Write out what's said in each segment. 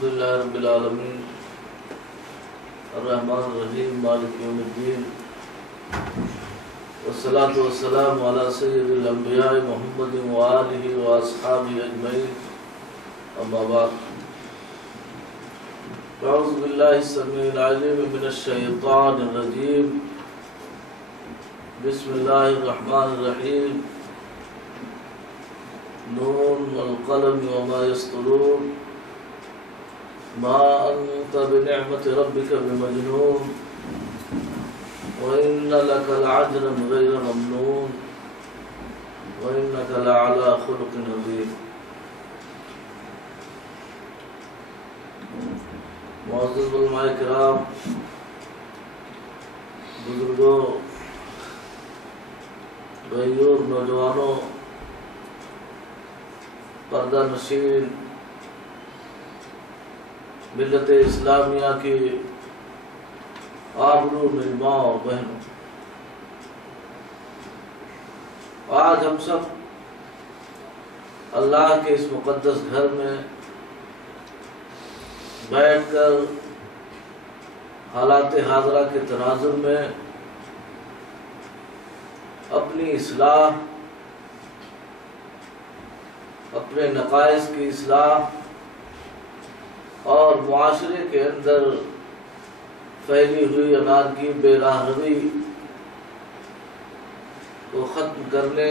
الحمدللہ رب العالمین الرحمن الرحیم مالک یوم الدین والصلاة والسلام علی سید الانبیاء محمد وآلہ واصحابہ اجمعین اما بعد اعوذ باللہ السمیع العلیم من الشیطان الرجیم بسم اللہ الرحمن الرحیم نون والقلم وما يسطرون ما أنت بنعمة ربك بمجنون وإن لك لعجرا غير ممنون وإنك لعلى خلق عظيم. معزز علماء کرام، بزرگوں، بھائیوں، نوجوانوں، پردہ نشین ملت اسلامیہ کی آبرو میری ماں اور بہنوں، آج ہم سب اللہ کے اس مقدس گھر میں بیٹھ کر حالات حاضرہ کے تناظر میں اپنی اصلاح، اپنے نقائص کی اصلاح اور معاشرے کے اندر پھیلی ہوئی انارکی، بے راہ روی کو ختم کرنے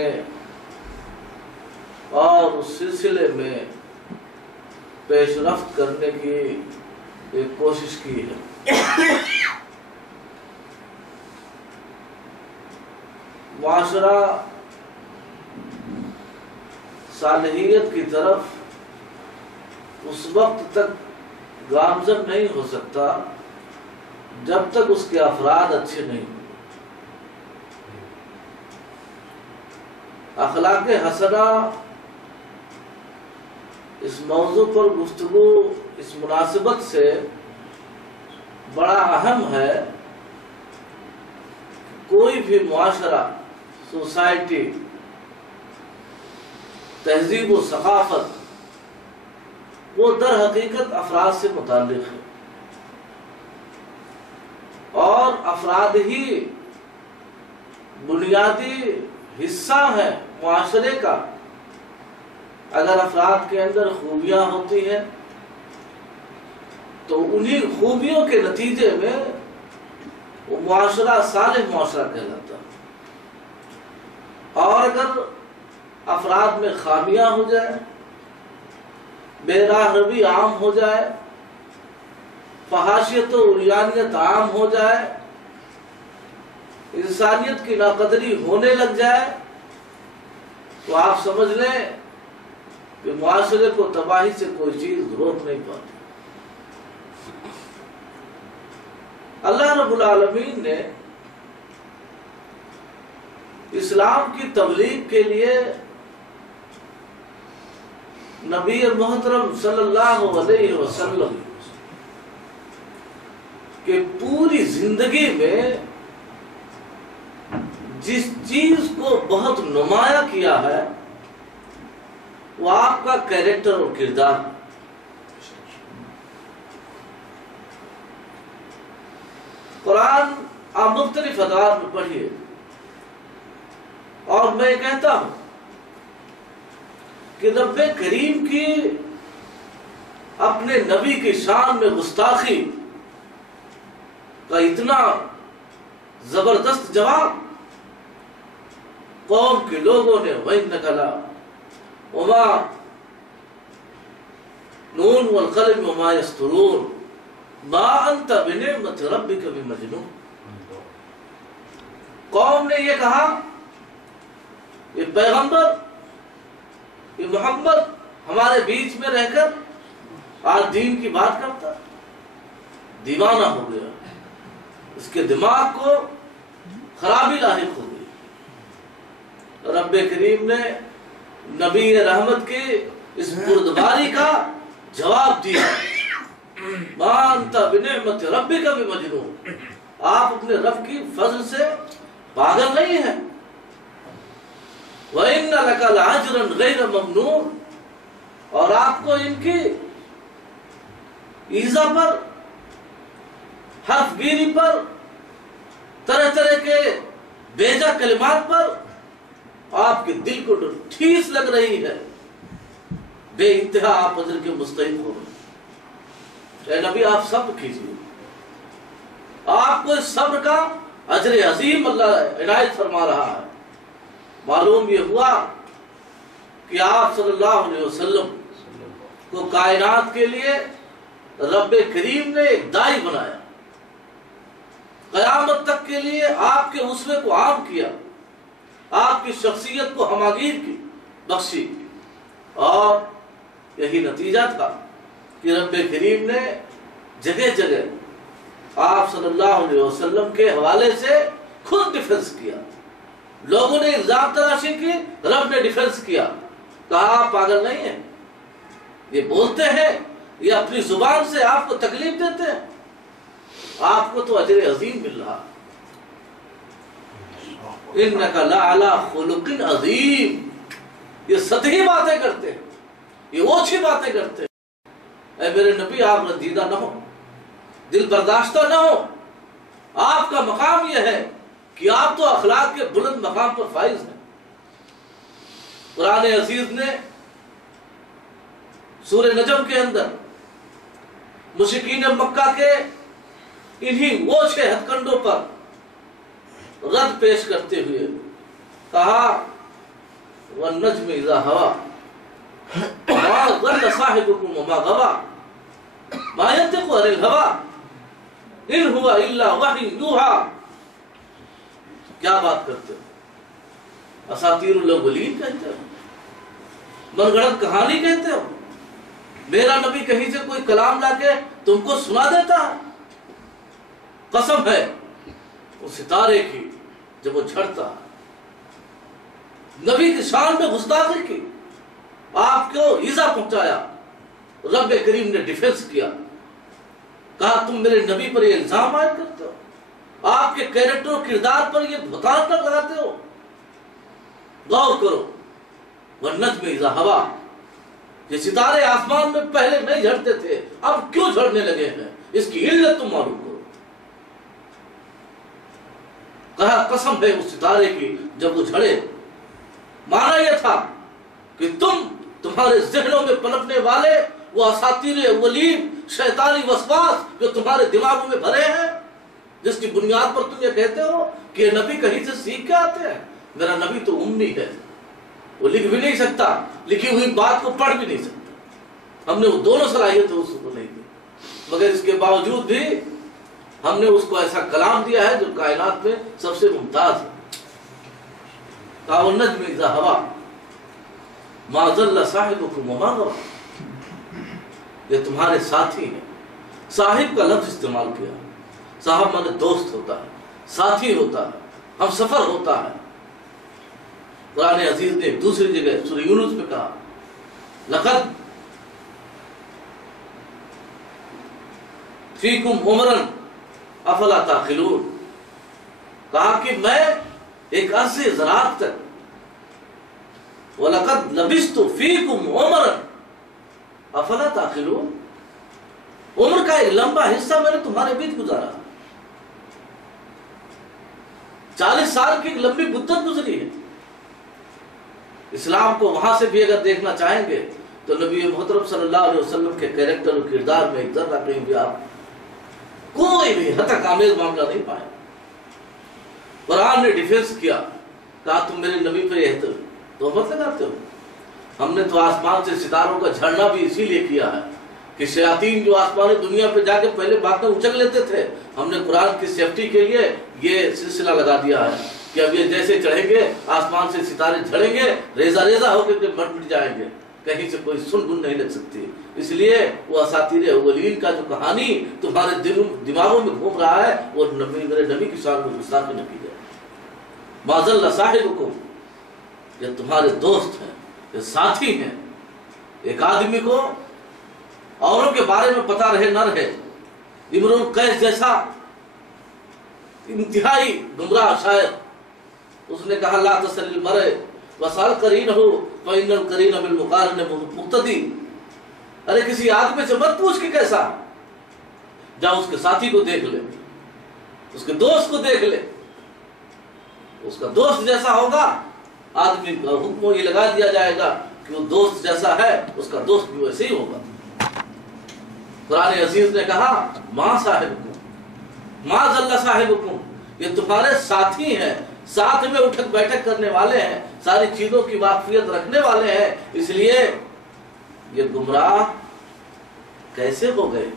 اور اس سلسلے میں پیش رفت کرنے کی ایک کوشش کی ہے. معاشرہ صالحیت کی طرف اس وقت تک گامزن نہیں ہو سکتا جب تک اس کے افراد اچھے نہیں. اخلاق حسنہ اس موضوع پر گفتگو اس مناسبت سے بڑا اہم ہے. کوئی بھی معاشرہ، سوسائٹی، تہذیب و ثقافت وہ در حقیقت افراد سے متعلق ہے، اور افراد ہی بنیادی حصہ ہے معاشرے کا. اگر افراد کے اندر خوبیاں ہوتی ہیں تو انہی خوبیوں کے نتیجے میں وہ معاشرہ صالح معاشرہ کہلاتا ہے. اور اگر افراد میں خامیاں ہو جائیں، بے راہ روی عام ہو جائے، فحاشیت و عریانیت عام ہو جائے، انسانیت کی ناقدری ہونے لگ جائے، تو آپ سمجھ لیں کہ معاشرے کو تباہی سے کوئی چیز روک نہیں پاتی. اللہ رب العالمین نے اسلام کی تبلیغ کے لیے نبی محترم صلی اللہ علیہ وسلم کہ پوری زندگی میں جس چیز کو بہت نمایاں کیا ہے وہ آپ کا کیریکٹر اور کردار. قرآن آپ مختلف ادوار میں پڑھیے، اور میں کہتا ہوں کہ رب کریم کی اپنے نبی کی شان میں گستاخی کا اتنا زبردست جواب قوم کے لوگوں نے وَإِنَّكَ لَا وَمَا نون والقلم وما يسطرون ما انت بنعمت ربک بمجنون. قوم نے یہ کہا، یہ پیغمبر، یہ محمد ہمارے بیچ میں رہ کر آج دین کی بات کرتا، دیوانہ ہو گیا، اس کے دماغ کو خرابی لاحق ہو گئی. رب کریم نے نبی رحمت کی اس بردباری کا جواب دیا، ما انت بنعمت ربک بمجنون، آپ اپنے رب کی فضل سے پاگل نہیں ہیں. وَإِنَّ لَكَ لَعَجْرًا غَيْرَ مَمْنُونَ، اور آپ کو ان کی ایذا پر، حرف گیری پر، طرح طرح کے بیجا کلمات پر آپ کے دل کو ٹھیس لگ رہی ہے، بے انتہا آپ اجر کے مستحق ہو رہے ہیں۔ اے نبی آپ صبر کیجئے، آپ کو اس صبر کا اجر عظیم اللہ عنایت فرما رہا ہے۔ معلوم یہ ہوا کہ آپ صلی اللہ علیہ وسلم کو کائنات کے لیے رب کریم نے ایک دائی بنایا، قیامت تک کے لیے آپ کے اسوے کو عام کیا، آپ کی شخصیت کو ہماگیر کی، بخشی، اور یہی نتیجہ تھا کہ رب کریم نے جگہ جگہ آپ صلی اللہ علیہ وسلم کے حوالے سے خود ڈیفنس کیا۔ لوگوں نے الزام تراشی کی، رب نے ڈیفنس کیا، کہا آپ پاگل نہیں ہیں، یہ بولتے ہیں، یہ اپنی زبان سے آپ کو تکلیف دیتے ہیں، آپ کو تو اجر عظیم مل رہا۔ اِنَّكَ لَعَلَىٰ خُلُقٍ عَظِيمٍ، یہ سطحی باتیں کرتے ہیں، یہ اوچھی باتیں کرتے ہیں۔ اے میرے نبی آپ رنجیدہ نہ ہو، دل برداشتہ نہ ہو، آپ کا مقام یہ ہے کہ آپ تو اخلاق کے بلند مقام پر فائز ہیں۔ قرآن عزیز نے سورہ نجم کے اندر مشرکین مکہ کے انہی اوچھے ہتھ کنڈوں پر رد پیش کرتے ہوئے کہا وَالنَّجْمِ إِذَا هَوَىٰ مَا ضَلَّ صَاحِبُكُمْ وَمَا غَوَىٰ مَا يَنطِقُ عَنِ الْهَوَىٰ إِنْ هُوَ إِلَّا وَحْيٌ يُوحَىٰ۔ کیا بات کرتے ہو؟ اساطیر الاولین کہتے ہو، من گھڑت کہانی کہتے ہو؟ میرا نبی کہیں سے کوئی کلام لا کے تم کو سنا دیتا ہے؟ قسم ہے اس ستارے کی جب وہ جھڑتا، نبی کی شان میں گستاخی کی، آپ کو ایذا پہنچایا، رب کریم نے ڈیفنس کیا، کہا تم میرے نبی پر یہ الزام عائد کرتے ہو، آپ کے کیریکٹر و کردار پر یہ بہتان تک لگاتے ہو۔ غور کرو، وَالنَّجْمِ إِذَا هَوَىٰ، یہ ستارے آسمان میں پہلے نہیں جھڑتے تھے، اب کیوں جھڑنے لگے ہیں؟ اس کی علت تم معلوم کرو۔ کہا قسم ہے اس ستارے کی جب وہ جھڑے، معنی یہ تھا کہ تمہارے ذہنوں میں پنپنے والے وہ اساطیر اولین شیطانی وسواس جو تمہارے دماغوں میں بھرے ہیں، جس کی بنیاد پر تم یہ کہتے ہو کہ یہ نبی کہیں سے سیکھ کے آتے ہیں۔ میرا نبی تو امی ہے، وہ لکھ بھی نہیں سکتا، لکھی ہوئی بات کو پڑھ بھی نہیں سکتا، ہم نے وہ دونوں صلاحیتیں اس کو نہیں دی، مگر اس کے باوجود بھی ہم نے اس کو ایسا کلام دیا ہے جو کائنات میں سب سے ممتاز ہے۔ کہا وَالنَّجْمِ إِذَا هَوَىٰ مَا ضَلَّ صَاحِبُكُمْ وَمَا غَوَىٰ، یہ تمہارے ساتھی ہیں۔ صاحب کا لفظ استعمال کیا، صاحب مانے دوست ہوتا ہے، ساتھی ہوتا ہے، ہم سفر ہوتا ہے۔ قرآن عزیز نے دوسری جگہ سورہ یونس میں کہا لَقَدْ فِيكُمْ عُمَرًا افلا تاخلون، کہا کہ میں ایک عرصے زراعت تک وَلَقَدْ لَبِثْتُ فِيكُمْ عُمَرًا افلا تاخلون، عمر کا ایک لمبا حصہ میں نے تمہارے بیچ گزارا، 40 سال کی ایک لمبی مدت گزری ہے۔ اسلام کو وہاں سے بھی اگر دیکھنا چاہیں گے تو نبی محترم صلی اللہ علیہ وسلم کے کیریکٹر اور کردار میں ایک ذرہ کہیں بھی آپ کوئی بھی حتک آمیز معاملہ نہیں پائے۔ قرآن نے ڈیفنس کیا، کہا تم میرے نبی پر یہ تہمت لگاتے ہو۔ ہم نے تو آسمان سے ستاروں کا جھڑنا بھی اسی لیے کیا ہے کہ شیاطین جو آسمانی دنیا پہ جا کے پہلے باتیں اچک لیتے تھے، ہم نے قرآن کی سیفٹی کے لیے یہ سلسلہ لگا دیا ہے کہ اب یہ جیسے چڑھیں گے آسمان سے ستارے جھڑیں گے، ریزہ ریزہ ہو کے مٹ جائیں گے، کہیں سے کوئی سن گن نہیں لگ سکتی۔ اس لیے وہ اساطیر اولین کا جو کہانی تمہارے دماغوں میں گھوم رہا ہے وہ میرے نبی کی شان میں گستاخی نہ کی جائے۔ مَا ضَلَّ صَاحِبُكُمْ، یہ تمہارے دوست ہیں، یہ ساتھی ہیں۔ ایک آدمی کو اوروں کے بارے میں پتہ رہے نہ رہے، امرؤ القیس جیسا انتہائی گمراہ شاعر، اس نے کہا لا تسل المرء وسال قرینہ فإن القرین بالمقارن مقتدی، ارے کسی آدمی سے مت پوچھ کہ کیسا، جا اس کے ساتھی کو دیکھ لے، اس کے دوست کو دیکھ لے، اس کا دوست جیسا ہوگا آدمی کا حکم یہ لگا دیا جائے گا کہ وہ دوست جیسا ہے اس کا دوست بھی ویسے ہی ہوگا۔ قرآن عزیز نے کہا ماں صاحبکم ما ضل صاحبکم، یہ تمہارے ساتھی ہیں، ساتھ میں اٹھک بیٹھک کرنے والے ہیں، ساری چیزوں کی واقفیت رکھنے والے ہیں، اس لیے یہ گمراہ کیسے ہو گئے؟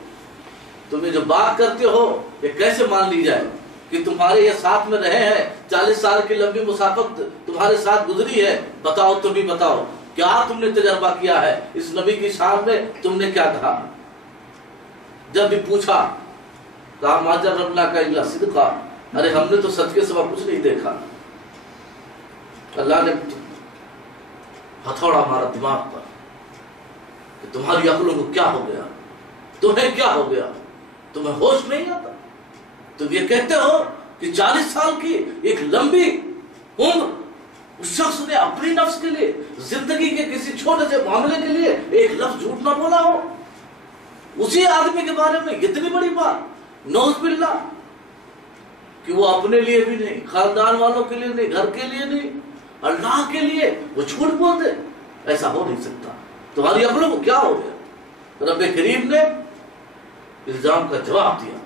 تمہیں جو بات کرتے ہو یہ کیسے مان لی جائے کہ تمہارے یہ ساتھ میں رہے ہیں، 40 سال کی لمبی مسافت تمہارے ساتھ گزری ہے، بتاؤ تم بھی بتاؤ کیا تم نے تجربہ کیا ہے اس نبی کی شان میں؟ تم نے کیا کہا؟ جب بھی پوچھا کہا ما جربنا کا الا صدقا، ارے ہم نے تو سچ کے سوا کچھ نہیں دیکھا۔ اللہ نے ہتھوڑا مارا دماغ پر کہ تمہاری عقلوں کو کیا ہو گیا، تمہیں کیا ہو گیا، تمہیں ہوش نہیں آتا؟ تم یہ کہتے ہو کہ 40 سال کی ایک لمبی عمر اس شخص نے اپنی نفس کے لیے، زندگی کے کسی چھوٹے سے معاملے کے لیے ایک لفظ جھوٹ نہ بولا ہو، اسی آدمی کے بارے میں اتنی بڑی بات، نعوذ باللہ، کہ وہ اپنے لیے بھی نہیں، خاندان والوں کے لیے نہیں، گھر کے لیے نہیں، اللہ کے لیے وہ جھوٹ بولتے؟ ایسا ہو نہیں سکتا۔ تمہاری عقلوں کو کیا ہو گیا؟ رب کریم نے الزام کا جواب دیا،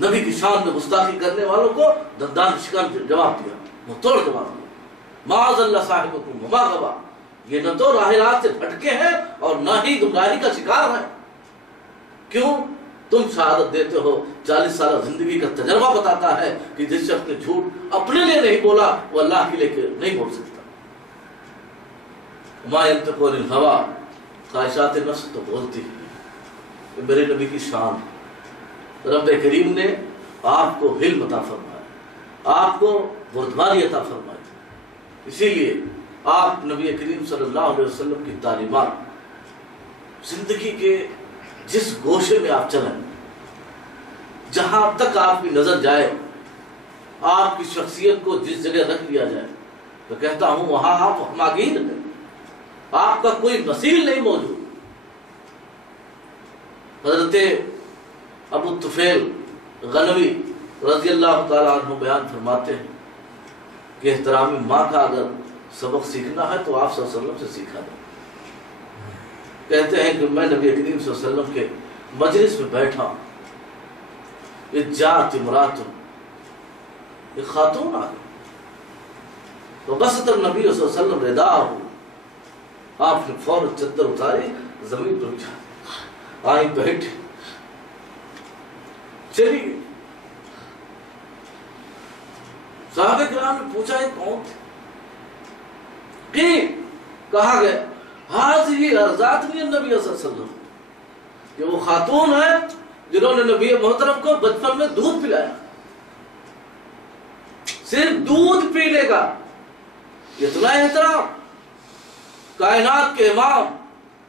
نبی کی شان میں گستاخی کرنے والوں کو دندان شکن جواب دیا، منہ توڑ جواب دیا، ما ضل صاحبکم وما غوی، یہ نہ تو راہ راست سے بھٹکے ہیں اور نہ ہی گمراہی کا شکار ہیں۔ کیوں؟ تم شہادت دیتے ہو، 40 سالہ زندگی کا تجربہ بتاتا ہے کہ جس شخص نے جھوٹ اپنے لیے نہیں بولا وہ اللہ کے لیے نہیں بول سکتا۔ ما ينطق عن الهوى، خواہشات نفس تو بولتی ہے، یہ میرے نبی کی شان ہے۔ رب کریم نے آپ کو علم عطا فرمایا، آپ کو بردباری عطا فرمائی، اسی لیے آپ نبی کریم صلی اللہ علیہ وسلم کی تعلیمات زندگی کے جس گوشے میں آپ چلیں، جہاں تک آپ کی نظر جائے، آپ کی شخصیت کو جس جگہ رکھ لیا جائے، تو کہتا ہوں وہاں آپ ہماگیر ہیں، آپ کا کوئی مثیل نہیں موجود۔ حضرت ابو طفیل غنوی رضی اللہ تعالیٰ عنہ بیان فرماتے ہیں کہ احترام ماں کا اگر سبق سیکھنا ہے تو آپ صلی اللہ علیہ وسلم سے سیکھا جائے۔ کہتے ہیں کہ میں نبی کریم صلی اللہ علیہ وسلم کے مجلس میں بیٹھا، جاءت امرأۃ، ایک خاتون آ گئی، تو بسط النبی صلی اللہ علیہ وسلم رداءہ، آپ نے فوراً چادر اتاری زمین پر بچھا، آئی بیٹھ چلی گئی۔ صحابہ کرام نے پوچھا یہ کون تھے؟ کہا گیا حاضی ارزاتنی النبی صلی اللہ علیہ وسلم، کہ وہ خاتون ہے جنہوں نے نبی محترم کو بچپن میں دودھ پلایا، صرف دودھ پینے کا اتنا احترام۔ کائنات کے امام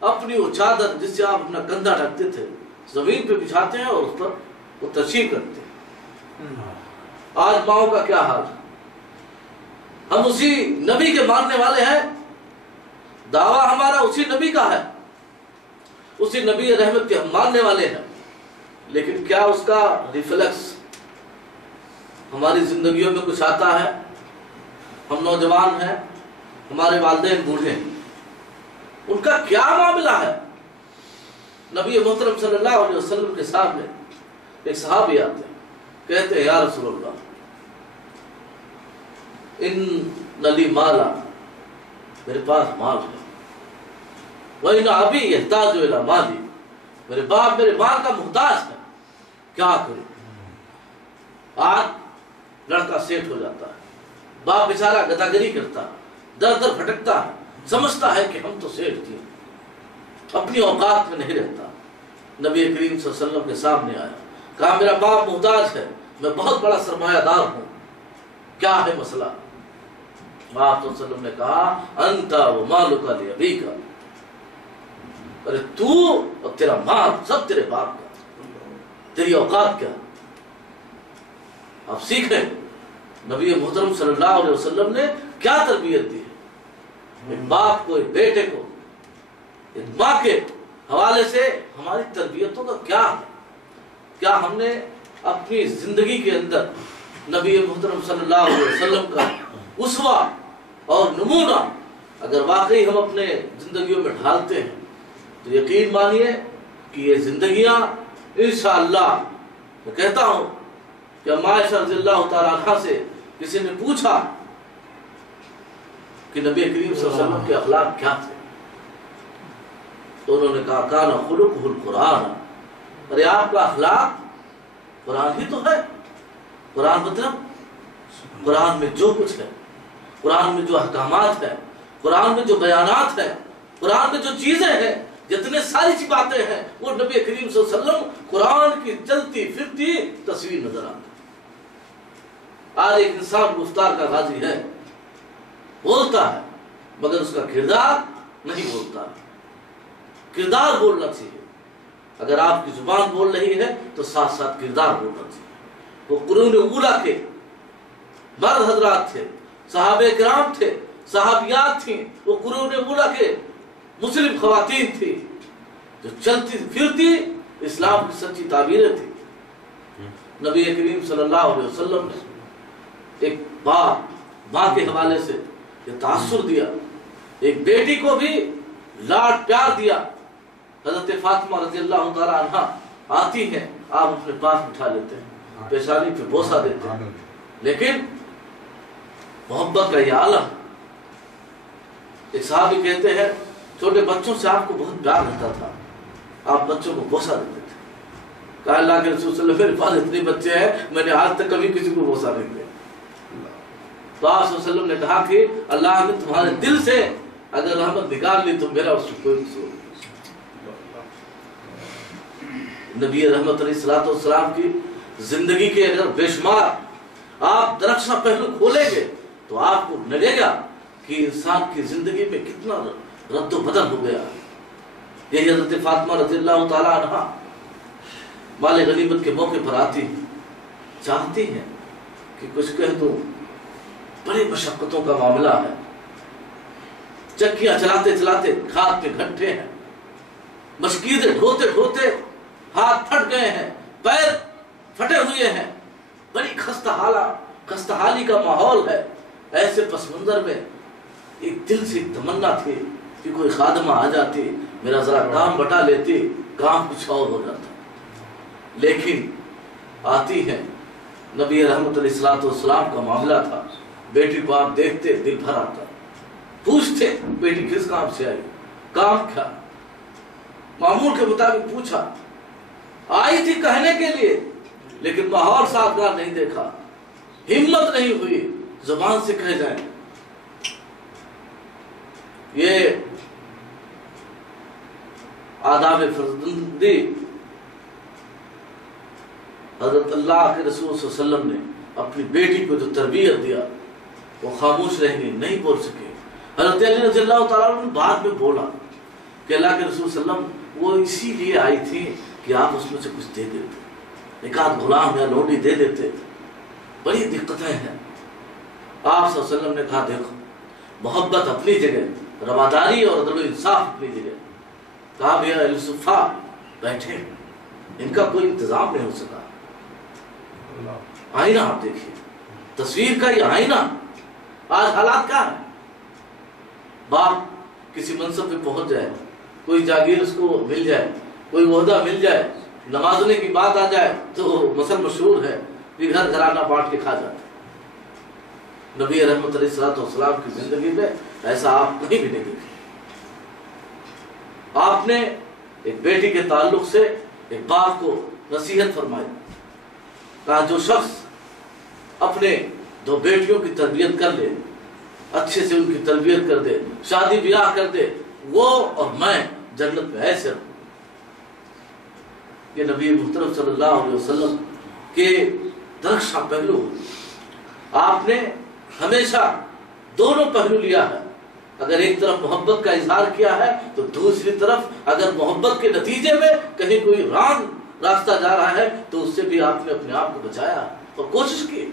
اپنی وہ چادر جس سے آپ اپنا کندھا ڈھکتے تھے زمین پہ بچھاتے ہیں اور اس پر وہ تشریف کرتے ہیں۔ آج ماؤں کا کیا حال؟ ہم اسی نبی کے ماننے والے ہیں، دعویٰ ہمارا اسی نبی کا ہے، اسی نبی رحمت کے ہم ماننے والے ہیں، لیکن کیا اس کا ریفلیکس ہماری زندگیوں میں کچھ آتا ہے؟ ہم نوجوان ہیں، ہمارے والدین بوڑھے ہیں، ان کا کیا معاملہ ہے؟ نبی محترم صلی اللہ علیہ وسلم کے سامنے ایک صحابی آتے ہیں، کہتے ہیں یا رسول اللہ ان لی مالا، میرے پاس مال ہے، وَإِنَّ أَبِي يَحْتَاجُ إِلَى مَالِي، میرے باپ میرے مال کا محتاج ہے، کیا کروں؟ آج لڑکا سیٹ ہو جاتا ہے، باپ بیچارہ گداگری کرتا ہے، در در بھٹکتا ہے، سمجھتا ہے کہ ہم تو سیٹ تھے، اپنی اوقات میں نہیں رہتا۔ نبی کریم صلی اللہ علیہ وسلم کے سامنے آیا، کہا میرا باپ محتاج ہے، میں بہت بڑا سرمایہ دار ہوں، کیا ہے مسئلہ؟ آپ صلی اللہ علیہ وسلم نے کہا انت ومالک لابیک، ارے تو اور تیرا مال سب تیرے باپ کا، تیری اوقات کیا؟ آپ سیکھیں نبی محترم صلی اللہ علیہ وسلم نے کیا تربیت دی ہے، ایک باپ کو، ایک بیٹے کو، ایک ماں کے حوالے سے ہماری تربیتوں کا کیا ہے؟ کیا ہم نے اپنی زندگی کے اندر نبی محترم صلی اللہ علیہ وسلم کا اسوہ اور نمونہ اگر واقعی ہم اپنے زندگیوں میں ڈھالتے ہیں تو یقین مانیے کہ یہ زندگیاں انشاءاللہ میں کہتا ہوں کہ عائشہ رضی اللہ تعالیٰ عنہ سے کسی نے پوچھا کہ نبی کریم صلی اللہ علیہ وسلم کے اخلاق کیا تھے تو انہوں نے کہا کان خلقہ القرآن. ارے آپ کا اخلاق قرآن ہی تو ہے. قرآن مطلب قرآن میں جو کچھ ہے، قرآن میں جو احکامات ہیں، قرآن میں جو بیانات ہیں، قرآن میں جو چیزیں ہیں، جتنے ساری سی باتیں ہیں، وہ نبی کریم صلی اللہ علیہ وسلم قرآن کی چلتی پھرتی تصویر نظر آتی. آج ایک انسان گفتار کا غازی ہے، بولتا ہے مگر اس کا کردار نہیں بولتا. کردار بولنا چاہیے. اگر آپ کی زبان بول رہی ہے تو ساتھ ساتھ کردار بولنا چاہیے. وہ قرون اولا کے مرد حضرات تھے، صحابہ کرام تھے، صحابیات تھیں. وہ قرون اولا کے مسلم خواتین تھی جو چلتی پھرتی اسلام کی سچی تعبیریں تھی. نبی کریم صلی اللہ علیہ وسلم نے ایک ماں کے حوالے سے یہ تاثر دیا، ایک بیٹی کو بھی لاڈ پیار دیا. حضرت فاطمہ رضی اللہ تعالیٰ عنہ آتی ہیں، آپ اپنے پاس بٹھا لیتے ہیں، پیشانی پہ بوسہ دیتے ہیں. لیکن محبت کا یہ عالم. ایک صحابی کہتے ہیں چھوٹے بچوں سے آپ کو بہت پیار رہتا تھا، آپ بچوں کو بوسہ دیتے تھے. کہا اللہ کے رسول صلی اللہ علیہ وسلم میرے پاس اتنے بچے ہیں، میں نے آج تک کبھی کسی کو بوسہ نہیں دیا. تو آپ صلی اللہ علیہ وسلم نے کہا کہ اللہ نے تمہارے دل سے اگر رحمت نکال لی تو میرا اس کو کوئی قصور نہیں. نبی رحمت علیہ الصلوۃ والسلام کی زندگی کے اگر بے شمار آپ درخشاں پہلو کھولیں گے تو آپ کو لگے گا کہ انسان کی زندگی میں کتنا رد و بدل ہو گیا. یہی حضرت فاطمہ رضی اللہ تعالیٰ عنہ مال غنیمت کے موقع پر آتی ہیں، چاہتی ہیں کہ کچھ کہہ دوں، بڑی مشقتوں کا معاملہ ہے، چکیاں چلاتے چلاتے ہاتھ میں گھنٹے ہیں، مشکیزیں ڈھوتے ڈھوتے ہاتھ پھٹ گئے ہیں، پیر پھٹے ہوئے ہیں، بڑی خستہ حالی کا ماحول ہے. ایسے پس منظر میں ایک دل سے ایک تمنا تھی کہ کوئی خادمہ آ جاتی، میرا ذرا کام بٹا لیتی، کام کچھ اور ہو جاتا. لیکن آتی ہے، نبی رحمت علیہ الصلوۃ والسلام کا معاملہ تھا، بیٹی کو آپ دیکھتے دل بھر آتا، پوچھتے بیٹی کس کام سے آئی، کام کیا. معمول کے مطابق پوچھا، آئی تھی کہنے کے لیے لیکن ماحول سازگار نہیں دیکھا، ہمت نہیں ہوئی زبان سے کہہ جائیں. یہ آداب فرزندی حضرت اللہ کے رسول صلی اللہ علیہ وسلم نے اپنی بیٹی کو جو تربیت دیا وہ خاموش رہ گئی، نہیں بول سکے. حضرت علی رضی اللہ تعالیٰ عنہ نے بعد میں بولا کہ اللہ کے رسول صلی اللہ علیہ وسلم وہ اسی لیے آئی تھی کہ آپ اس میں سے کچھ دے دیتے، ایک آدھ غلام یا لوٹی دے دیتے. بڑی دقتیں ہیں. آپ صلی اللہ علیہ وسلم نے کہا دیکھو محبت اپنی جگہ، رواداری اور عدل و انصاف اپنی جگہ. کہا بھیا اہل صفہ بیٹھے، ان کا کوئی انتظام نہیں ہو سکا. آئینہ آپ دیکھیے، تصویر کا یہ آئینہ. آج حالات کیا ہے؟ باپ کسی منصب پہ پہنچ جائے، کوئی جاگیر اس کو مل جائے، کوئی عہدہ مل جائے، نمازنے کی بات آ جائے تو مثل مشہور ہے کہ گھر گھرانہ بانٹ کے کھا جاتا ہے. نبی رحمت علیہ الصلوۃ والسلام کی زندگی میں ایسا آپ کہیں بھی نہیں دیکھے. آپ نے ایک بیٹی کے تعلق سے ایک باپ کو نصیحت فرمائی. کہا جو شخص اپنے دو بیٹیوں کی تربیت کر لے، اچھے سے ان کی تربیت کر دے، شادی بیاہ کر دے، وہ اور میں جنت میں ایسے رہوں. یہ نبی محترم صلی اللہ علیہ وسلم کے درخشاں پہلو. آپ نے ہمیشہ دونوں پہلو لیا ہے. اگر ایک طرف محبت کا اظہار کیا ہے تو دوسری طرف اگر محبت کے نتیجے میں کہیں کوئی رانگ راستہ جا رہا ہے تو اس سے بھی آپ نے اپنے آپ کو بچایا اور کوشش کی.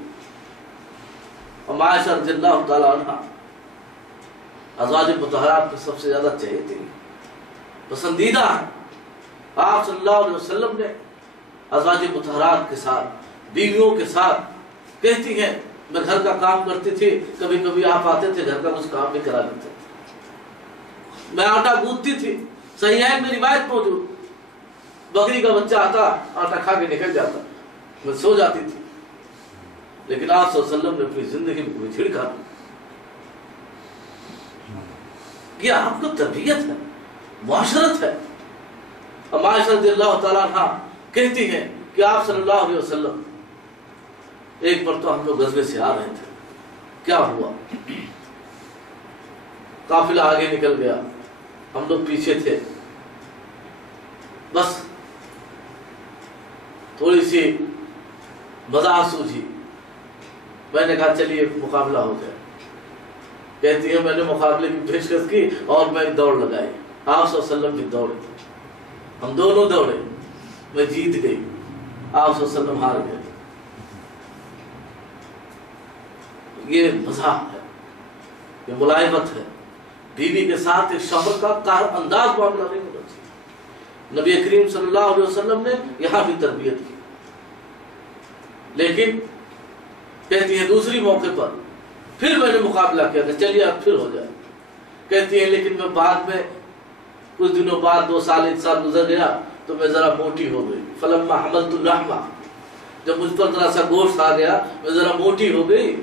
اور عائشہ رضی اللہ تعالیٰ عنہ ازواج مطہرات میں سب سے زیادہ چہیتی پسندیدہ ہے. آپ صلی اللہ علیہ وسلم نے ازواج مطہرات کے ساتھ، بیویوں کے ساتھ کہتی ہیں میں گھر کا کام کرتی تھی، کبھی کبھی آپ آتے تھے گھر کا کچھ کام بھی کرا لیتے، میں آٹا گوندتی تھی، صحیحین میں روایت موجود، بکری کا بچہ آتا آٹا کھا کے نکل جاتا، میں سو جاتی تھی، لیکن آپ صلی اللہ علیہ وسلم نے اپنی زندگی میں کوئی چھڑکا نہیں۔ یہ آپ کو تربیت ہے، معاشرت ہے۔ اب عائشہ رضی اللہ تعالیٰ عنہ کہتی ہیں کہ آپ صلی اللہ علیہ وسلم ایک مرتبہ ہم لوگ غزوے سے آ رہے تھے، کیا ہوا، قافلہ آگے نکل گیا، ہم لوگ پیچھے تھے، بس تھوڑی سی مزاح سوجھی، میں نے کہا چلیے مقابلہ ہو جائے، کہتی ہے میں نے مقابلے کی پیشکش کی اور میں ایک دوڑ لگائی، آپ صلی اللہ علیہ وسلم بھی دوڑے، ہم دونوں دوڑے، میں جیت گئی، آپ صلی اللہ علیہ وسلم ہار گئے۔ یہ مزاح ہے، یہ ملائمت ہے، بیوی کے ساتھ ایک شوہر کا قہر انداز معاملہ نہیں ہونا چاہیے۔ نبی کریم صلی اللہ علیہ وسلم نے یہاں بھی تربیت کی، لیکن کہتی ہے دوسری موقع پر پھر میں نے مقابلہ کیا کہ چلیے اب پھر ہو جائے، کہتی ہے لیکن میں بعد میں کچھ دنوں بعد 2 سال 1 سال گزر گیا تو میں ذرا موٹی ہو گئی، فلما حملت اللحمہ، جب مجھ پر ذرا سا گوشت آ گیا میں ذرا موٹی ہو گئی،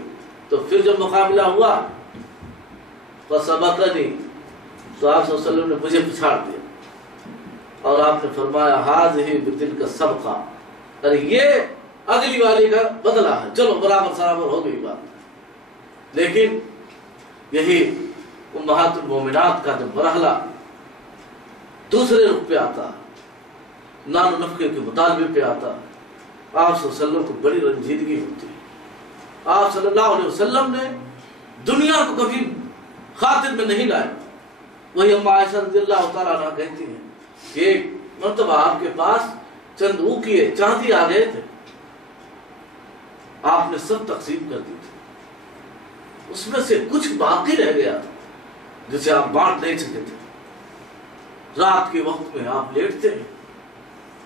تو پھر جب مقابلہ ہوا فسبقنی، تو آپ صلی اللہ علیہ وسلم نے مجھے پچھاڑ دیا، اور آپ نے فرمایا ھذہ بتلک السبقہ، ارے یہ اگلی والی کا بدلہ ہے، چلو برابر سرابر ہو گئی بات۔ لیکن یہی امہات المومنات کا جب مرحلہ دوسرے رخ پہ آتا، نان و نفقے کے مطالبے پہ آتا، آپ صلی اللہ علیہ وسلم کو بڑی رنجیدگی ہوتی ہے۔ آپ صلی اللہ علیہ وسلم نے دنیا کو کبھی خاطر میں نہیں لائے۔ وہی ام عائشہ رضی اللہ تعالیٰ عنہ کہتی ہیں کہ ایک مرتبہ آپ کے پاس چند اوقیے چاندی آ گئے تھے، آپ نے سب تقسیم کر دی تھی، اس میں سے کچھ باقی رہ گیا جسے آپ بانٹ نہیں سکے تھے۔ رات کے وقت میں آپ لیٹتے ہیں،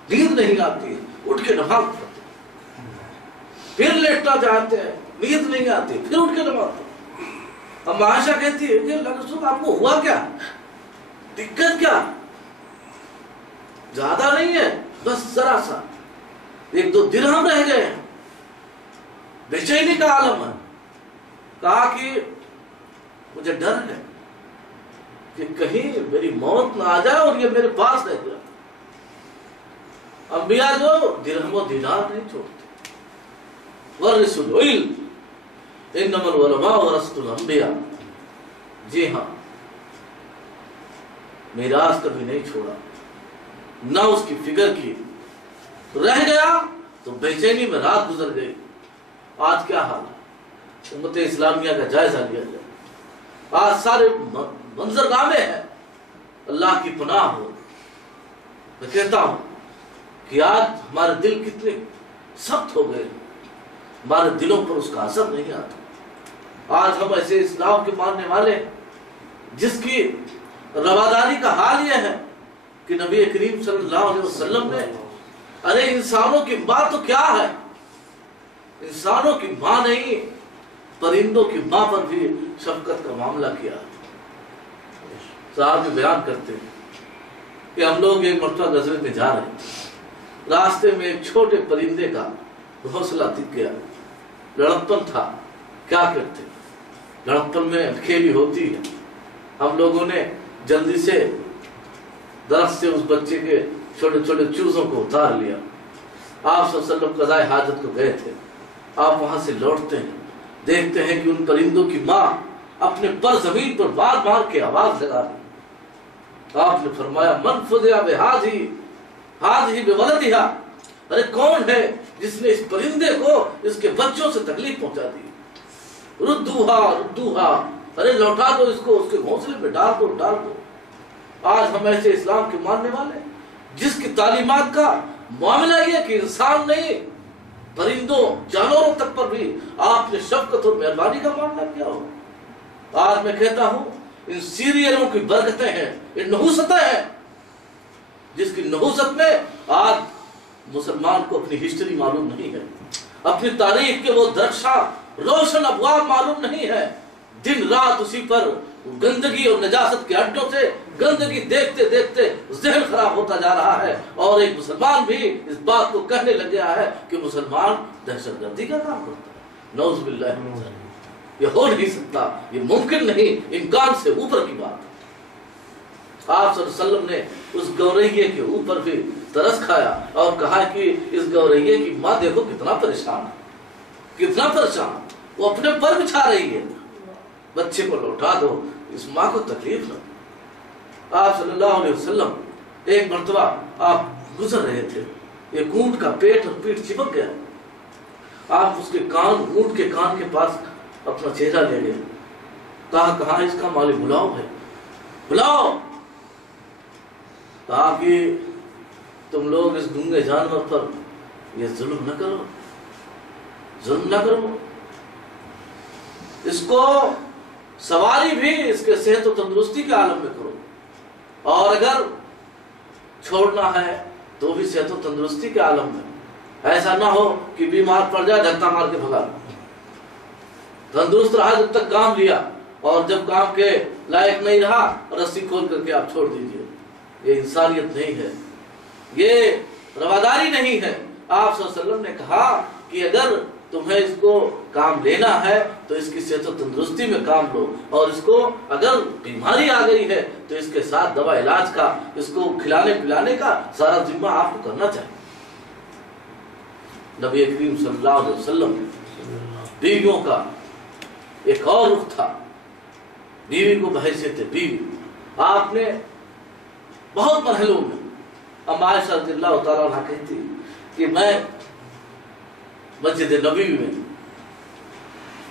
نیند نہیں آتی ہے، اٹھ کے نماز پڑھتے ہیں، پھر لیٹنا چاہتے ہیں، نیند نہیں آتی، پھر اٹھ کے نماز پڑھتے ہیں۔ اب عائشہ کہتی ہے کہ اللہ کے رسول آپ کو ہوا کیا، دقت کیا، زیادہ نہیں ہے، بس ذرا سا 1-2 درہم رہ گئے ہیں، بے چینی کا عالم ہے۔ کہا کہ مجھے ڈر ہے کہ کہیں میری موت نہ آ جائے اور یہ میرے پاس رہ جائے۔ انبیاء جو درہم و دینار نہیں چھوڑتے، ورثوا العلم انما العلماء ورثۃ الانبیاء، جی ہاں میراث کبھی نہیں چھوڑا، نہ اس کی فکر کی، رہ گیا تو بے چینی میں رات گزر گئی۔ آج کیا حال ہے، امت اسلامیہ کا جائزہ لیا جائے، آج سارے منظر نامے ہیں، اللہ کی پناہ ہو۔ میں کہتا ہوں کہ آج ہمارے دل کتنے سخت ہو گئے، ہمارے دلوں پر اس کا اثر نہیں آتا۔ آج ہم ایسے اسلام کے ماننے والے جس کی رواداری کا حال یہ ہے کہ نبی کریم صلی اللہ علیہ وسلم نے ارے انسانوں کی ماں تو کیا ہے، انسانوں کی ماں نہیں پرندوں کی ماں پر بھی شفقت کا معاملہ کیا۔ صاحب بیان کرتے ہیں کہ ہم لوگ ایک مرتبہ غزوے میں جا رہے ہیں، راستے میں ایک چھوٹے پرندے کا گھونسلہ دکھ گیا، لڑکپن تھا، کیا کرتے، لڑکپن میں کھیلی ہوتی ہے۔ ہم لوگوں نے جلدی سے درخت سے اس بچے کے چھوٹے چھوٹے چوزوں کو اتار لیا۔ آپ صلی اللہ علیہ وسلم قضائے حاجت کو گئے تھے، آپ وہاں سے لوٹتے ہیں، دیکھتے ہیں کہ ان پرندوں کی ماں اپنے پر زمین پر مار مار کے آواز لگا رہی۔ آپ نے فرمایا من فزع بہذہ ہذہ بولدھا، ارے کون ہے جس نے اس پرندے کو اس کے بچوں سے تکلیف پہنچا دی، ردوہا ردوہا، ارے لوٹا دو اس کو، اس کے گھونسلے میں ڈال دو ڈال دو۔ آج ہم ایسے اسلام کے ماننے والے جس کی تعلیمات کا معاملہ یہ کہ انسان نہیں پرندوں جانوروں تک پر بھی آپ نے شفقت اور مہربانی کا معاملہ کیا ہو۔ آج میں کہتا ہوں ان سیریلوں کی برکتیں ہیں، ان نحوستیں ہیں، جس کی نحوست میں آج مسلمان کو اپنی ہسٹری معلوم نہیں ہے، اپنی تاریخ کے وہ درخشاں روشن ابواب معلوم نہیں ہے، دن رات اسی پر گندگی اور نجاست کے اڈوں سے گندگی دیکھتے دیکھتے ذہن خراب ہوتا جا رہا ہے، اور ایک مسلمان بھی اس بات کو کہنے لگ گیا ہے کہ مسلمان دہشت گردی کا کام کرتا ہے۔ نعوذ باللہ من ذالک، یہ ہو نہیں سکتا، یہ ممکن نہیں، امکان سے اوپر کی بات ہے۔ آپ صلی اللہ علیہ وسلم نے اس گورئیے کے اوپر بھی ترس کھایا اور کہا کہ اس گورئیے کی ماں دیکھو کتنا پریشان ہے، کتنا پریشان، وہ اپنے پر بچھا رہی ہے، بچے کو لوٹا دو، اس ماں کو تکلیف نہ دو۔ آپ صلی اللہ علیہ وسلم ایک مرتبہ آپ گزر رہے تھے، ایک اونٹ کا پیٹ اور پیٹھ چپک گیا، آپ اس کے کان، اونٹ کے کان کے پاس اپنا چہرہ لے گئے، کہا کہاں اس کا مالک، بلاؤ ہے، بلاؤ۔ کہا کہ تم لوگ اس گنگے جانور پر یہ ظلم نہ کرو، ظلم نہ کرو، اس کو سواری بھی اس کے صحت و تندرستی کے عالم میں کرو، اور اگر چھوڑنا ہے تو بھی صحت و تندرستی کے عالم میں، ایسا نہ ہو کہ بیمار پڑ جائے دھکا مار کے بھگا، تندرست رہا جب تک کام لیا، اور جب کام کے لائق نہیں رہا رسی کھول کر کے آپ چھوڑ دیجئے۔ یہ انسانیت نہیں ہے، یہ رواداری نہیں ہے۔ آپ صلی اللہ علیہ وسلم نے کہا کہ اگر تمہیں اس کو کام لینا ہے تو اس کی صحت و تندرستی میں کام لو، اور اس کو اگر بیماری آ گئی ہے تو اس کے ساتھ دوا علاج کا، اس کو کھلانے پلانے کا سارا ذمہ آپ کو کرنا چاہیے۔ نبی کریم صلی اللہ علیہ وسلم بیویوں کا ایک اور رخ تھا، بیوی کو بحیثیت بیوی آپ نے بہت مرحلوں میں، ام عائشہ رضی اللہ تعالیٰ عنہ کہتی کہ میں مسجد نبوی میں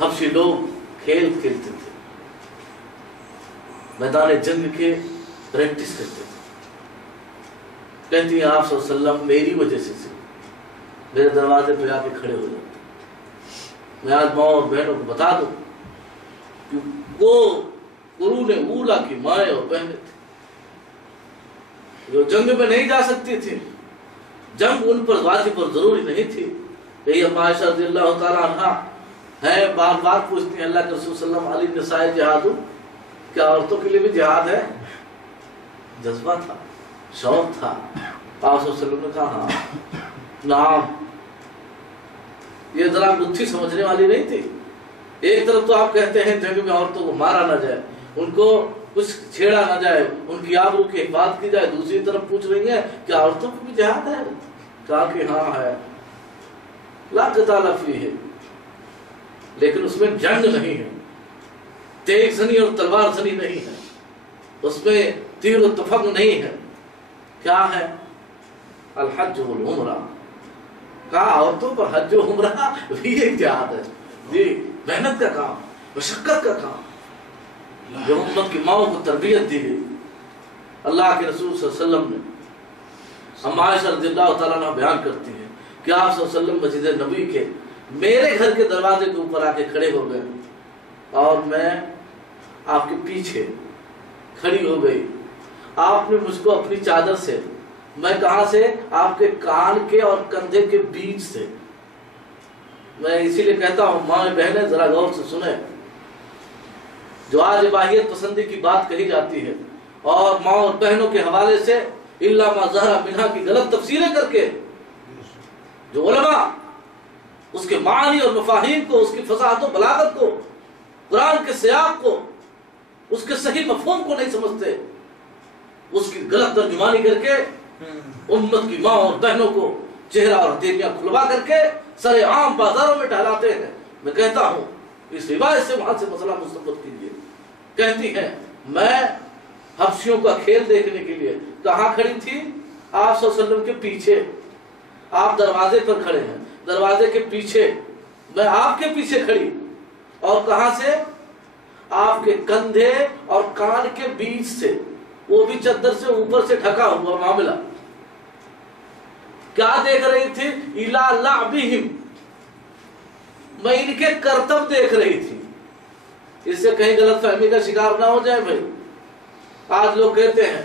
حبشی لوگ کھیل کھیلتے تھے، میدان جنگ کے پریکٹس کرتے تھے، کہتی ہیں آپ صلی اللہ علیہ وسلم میری وجہ سے میرے دروازے پہ آ کے کھڑے ہو جاتے۔ میں آج ماں اور بہنوں کو بتا دوں کہ وہ قرون اولا کی مائیں اور بہنیں تھیں جو جنگ میں نہیں جا سکتی تھی، جنگ ان پر واجب اور ضروری نہیں تھی۔ یہی ام عائشہ رضی اللہ تعالیٰ عنہ ہے، بار بار پوچھتی ہیں اللہ کے رسول صلی اللہ علیہ وسلم علی النساء جہاد، کیا عورتوں کے لیے بھی جہاد ہے؟ جذبہ تھا، شوق تھا۔ آپ صلی اللہ علیہ وسلم نے کہا ہاں نعم۔ یہ ذرا گتھی سمجھنے والی نہیں تھی۔ ایک طرف تو آپ کہتے ہیں جنگ میں عورتوں کو مارا نہ جائے، ان کو کچھ چھیڑا نہ جائے، ان کی آبرو کی حفاظت کی جائے، دوسری طرف پوچھ رہی ہیں کہ عورتوں کو بھی جہاد ہے؟ کہا کہ ہاں ہے، لا قتال فیہ، لیکن اس میں جنگ نہیں ہے، تیغ زنی اور تلوار زنی نہیں ہے، اس میں تیر و تفنگ نہیں ہے۔ کیا ہے؟ الحج والعمرہ۔ کہا عورتوں پر حج و عمرہ بھی ایک جہاد ہے، جی محنت کا کام، مشقت کا کام، جو امت کی ماؤں کو تربیت دی گئی۔ اللہ کے رسول صلی اللہ علیہ وسلم نے، ام عائشہ رضی اللہ تعالیٰ عنہ بیان کرتی ہیں کہ آپ صلی اللہ علیہ وسلم مسجد نبوی کے میرے گھر کے دروازے کے اوپر آ کے کھڑے ہو گئے، اور میں آپ کے پیچھے کھڑی ہو گئی۔ آپ نے مجھ کو اپنی چادر سے، میں کہاں سے؟ آپ کے کان کے اور کندھے کے بیچ سے۔ میں اسی لیے کہتا ہوں ماں بہنیں ذرا غور سے سنیں، جو آج اباحیت پسندی کی بات کہی جاتی ہے اور ماں اور بہنوں کے حوالے سے الا ما ظہر منہا کی غلط تفسیریں کر کے، جو علماء اس کے معنی اور مفاہیم کو، اس کی فصاحت و بلاغت کو، قرآن کے سیاق کو، اس کے صحیح مفہوم کو نہیں سمجھتے، اس کی غلط ترجمانی کر کے امت کی ماں اور بہنوں کو چہرہ اور ہتھیلیاں کھلوا کر کے سر عام بازاروں میں ٹہلاتے ہیں۔ میں کہتا ہوں اس روایت سے وہاں سے مسئلہ مستفید کیجیے۔ کہتی ہیں میں حبشیوں کا کھیل دیکھنے کے لیے کہاں کھڑی تھی؟ آپ صلی اللہ علیہ وسلم کے پیچھے، آپ دروازے پر کھڑے ہیں، دروازے کے پیچھے میں آپ کے پیچھے کھڑی، اور کہاں سے؟ آپ کے کندھے اور کان کے بیچ سے، وہ بھی چادر سے اوپر سے ڈھکا ہوا معاملہ۔ کیا دیکھ رہی تھی؟ الا لعبہم، میں ان کے کرتب دیکھ رہی تھی۔ اس سے کہیں غلط فہمی کا شکار نہ ہو جائے بھائی۔ آج لوگ کہتے ہیں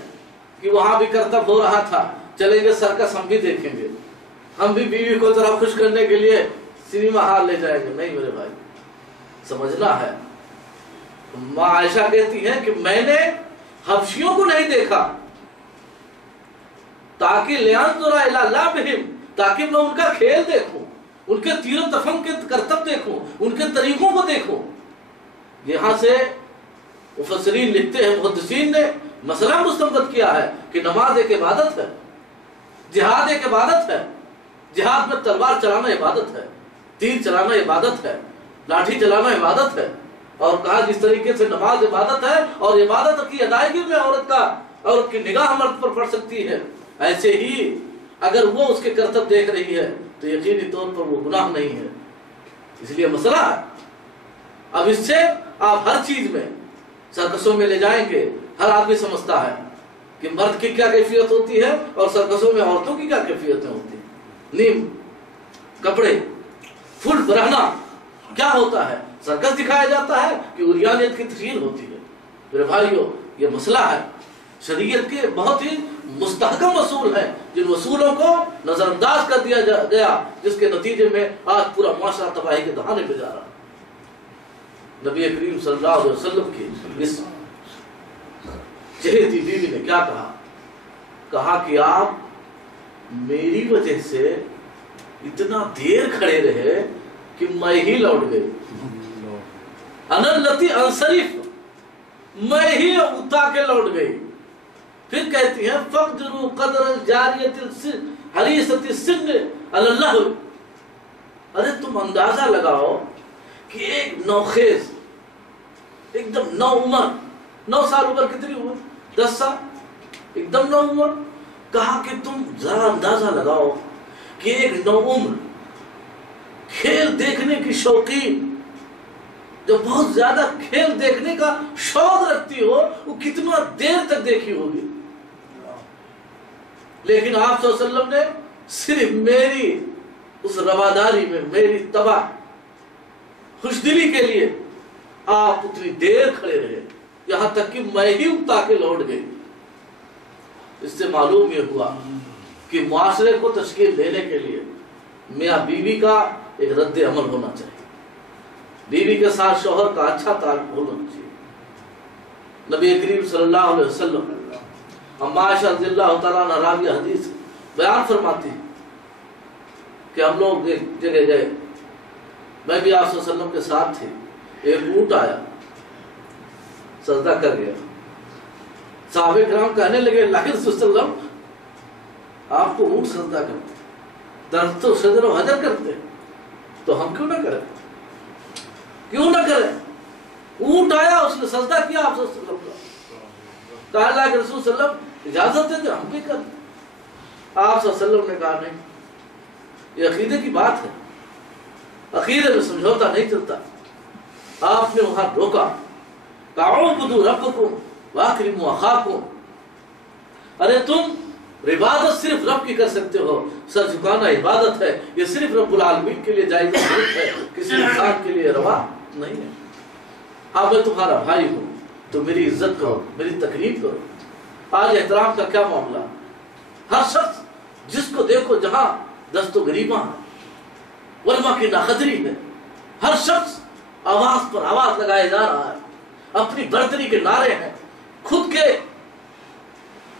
کہ وہاں بھی کرتب ہو رہا تھا، چلیں گے سرکس ہم بھی دیکھیں گے۔ ہم بھی بیوی کو ذرا خوش کرنے کے لیے سنیما ہال لے جائیں گے. نہیں میرے بھائی، سمجھنا ہے. ماں عائشہ کہتی ہیں کہ میں نے حبشیوں کو نہیں دیکھا تاکہ لِأَنظُرَ إِلَىٰ لَعْبِهِمْ، تاکہ میں ان کا کھیل دیکھوں، ان کے تیر و تفنگ کے کرتب دیکھوں، ان کے طریقوں کو دیکھوں. یہاں سے مفسرین لکھتے ہیں، محدثین نے مسئلہ مستنبط کیا ہے کہ نماز ایک عبادت ہے، جہاد ایک عبادت ہے. جہاد میں تلوار چلانا عبادت ہے، تیر چلانا عبادت ہے، لاٹھی چلانا عبادت ہے. اور کہا جس طریقے سے نماز عبادت ہے اور عبادت کی ادائیگی میں عورت کی نگاہ مرد پر پڑ سکتی ہے، ایسے ہی اگر وہ اس کے کرتب دیکھ رہی ہے تو یقینی طور پر وہ گناہ نہیں ہے. اس لیے مسئلہ ہے. اب اس سے آپ ہر چیز میں سرکسوں میں لے جائیں گے، ہر آدمی سمجھتا ہے کہ مرد کی کیا کیفیت ہوتی ہے اور سرکسوں میں عورتوں کی کیا کیفیتیں ہوتی ہیں. نیم کپڑے فل برہنہ کیا ہوتا ہے؟ سرکس دکھایا جاتا ہے کہ عریانیت کی تشہیر ہوتی ہے. میرے بھائیو، یہ مسئلہ ہے. شریعت کے بہت ہی مستحکم اصول ہیں جن اصولوں کو نظر انداز کر دیا گیا، جس کے نتیجے میں آج پورا معاشرہ تباہی کے دہانے پہ جا رہا ہے. نبی کریم صلی اللہ علیہ وسلم کی اس چہیتی بیوی نے کیا کہا کہ آپ میری وجہ سے اتنا دیر کھڑے رہے کہ میں ہی لوٹ گئی. انا التی انصرف، میں ہی اتا کے لوٹ گئی. پھر کہتی ہیں فقدروا قدر الجاریۃ حریصۃ السن علی اللہ. ارے تم اندازہ لگاؤ کہ ایک نوخیز، ایک دم نو عمر، 9 سال عمر، کتنی عمر؟ 10 سال، ایک دم نو عمر. کہا کہ تم ذرا اندازہ لگاؤ کہ ایک نو عمر کھیل دیکھنے کی شوقین، جو بہت زیادہ کھیل دیکھنے کا شوق رکھتی ہو، وہ کتنا دیر تک دیکھی ہوگی. لیکن آپ صلی اللہ علیہ وسلم نے صرف میری اس رواداری میں، میری تباہ خوش دلی کے لیے آپ اتنی دیر کھڑے رہے، یہاں تک کہ میں ہی اتا کے لوٹ گئی. اس سے معلوم یہ ہوا کہ معاشرے کو تشکیل دینے کے لیے میاں بیوی کا ایک رد عمل ہونا چاہیے. بیوی کے ساتھ شوہر کا اچھا تعلق ہونا چاہیے. نبی کریم صلی اللہ علیہ وسلم اما عائشہ رضی اللہ تعالیٰ عنہ راوی حدیث بیان فرماتی ہیں کہ ہم لوگ ایک جگہ گئے، میں بھی آپ صلی اللہ علیہ وسلم کے ساتھ تھی. ایک اونٹ آیا، سجدہ کر گیا. صحابہ کرام کہنے لگے اللہ کے رسول صلی اللہ علیہ وسلم، آپ کو اونٹ سجدہ کرتے، درخت و شجر و حجر کرتے، تو ہم کیوں نہ کریں؟ کیوں نہ کریں؟ اونٹ آیا، اس نے سجدہ کیا آپ صلی اللہ علیہ وسلم. کہا اللہ کے رسول صلی اللہ علیہ وسلم اجازت دے تو ہم بھی کریں. آپ صلی اللہ علیہ وسلم نے کہا نہیں، یہ عقیدے کی بات ہے، عقیدے میں سمجھوتا نہیں چلتا. آپ نے وہاں روکا، اعبدوا ربکم واکرموا اخاکم. ارے تم عبادت صرف رب کی کر سکتے ہو، سر جھکانا عبادت ہے، یہ صرف رب العالمین کے لیے جائز ہے، کسی انسان کے لیے روا نہیں ہے. ہاں میں تمہارا بھائی ہوں تو میری عزت کرو، میری تکریم کرو. آج احترام کا کیا معاملہ؟ ہر شخص جس کو دیکھو جہاں دست و گریباں ہے، علماء کی ناقدری ہے. ہر شخص آواز پر آواز لگائے جا رہا ہے، اپنی برتری کے نعرے ہیں، خود کے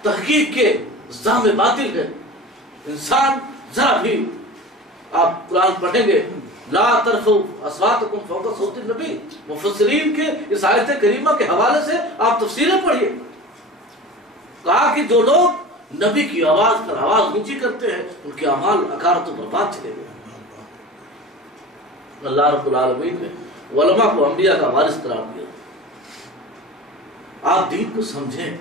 تحقیق کے زام باطل ہے. انسان ذرا بھی، آپ قرآن پڑھیں گے لا ترفعوا اصواتکم فوق صوت النبی، مفسرین کے اس آیت کریمہ کے حوالے سے آپ تفسیریں پڑھیے. کہا کہ جو لوگ نبی کی آواز پر آواز اونچی کرتے ہیں ان کے اعمال اکارت و برباد چلے گئے. اللہ رب العالمین نے علماء کو انبیاء کا وارث قرار دیا. آپ دین کو سمجھیں،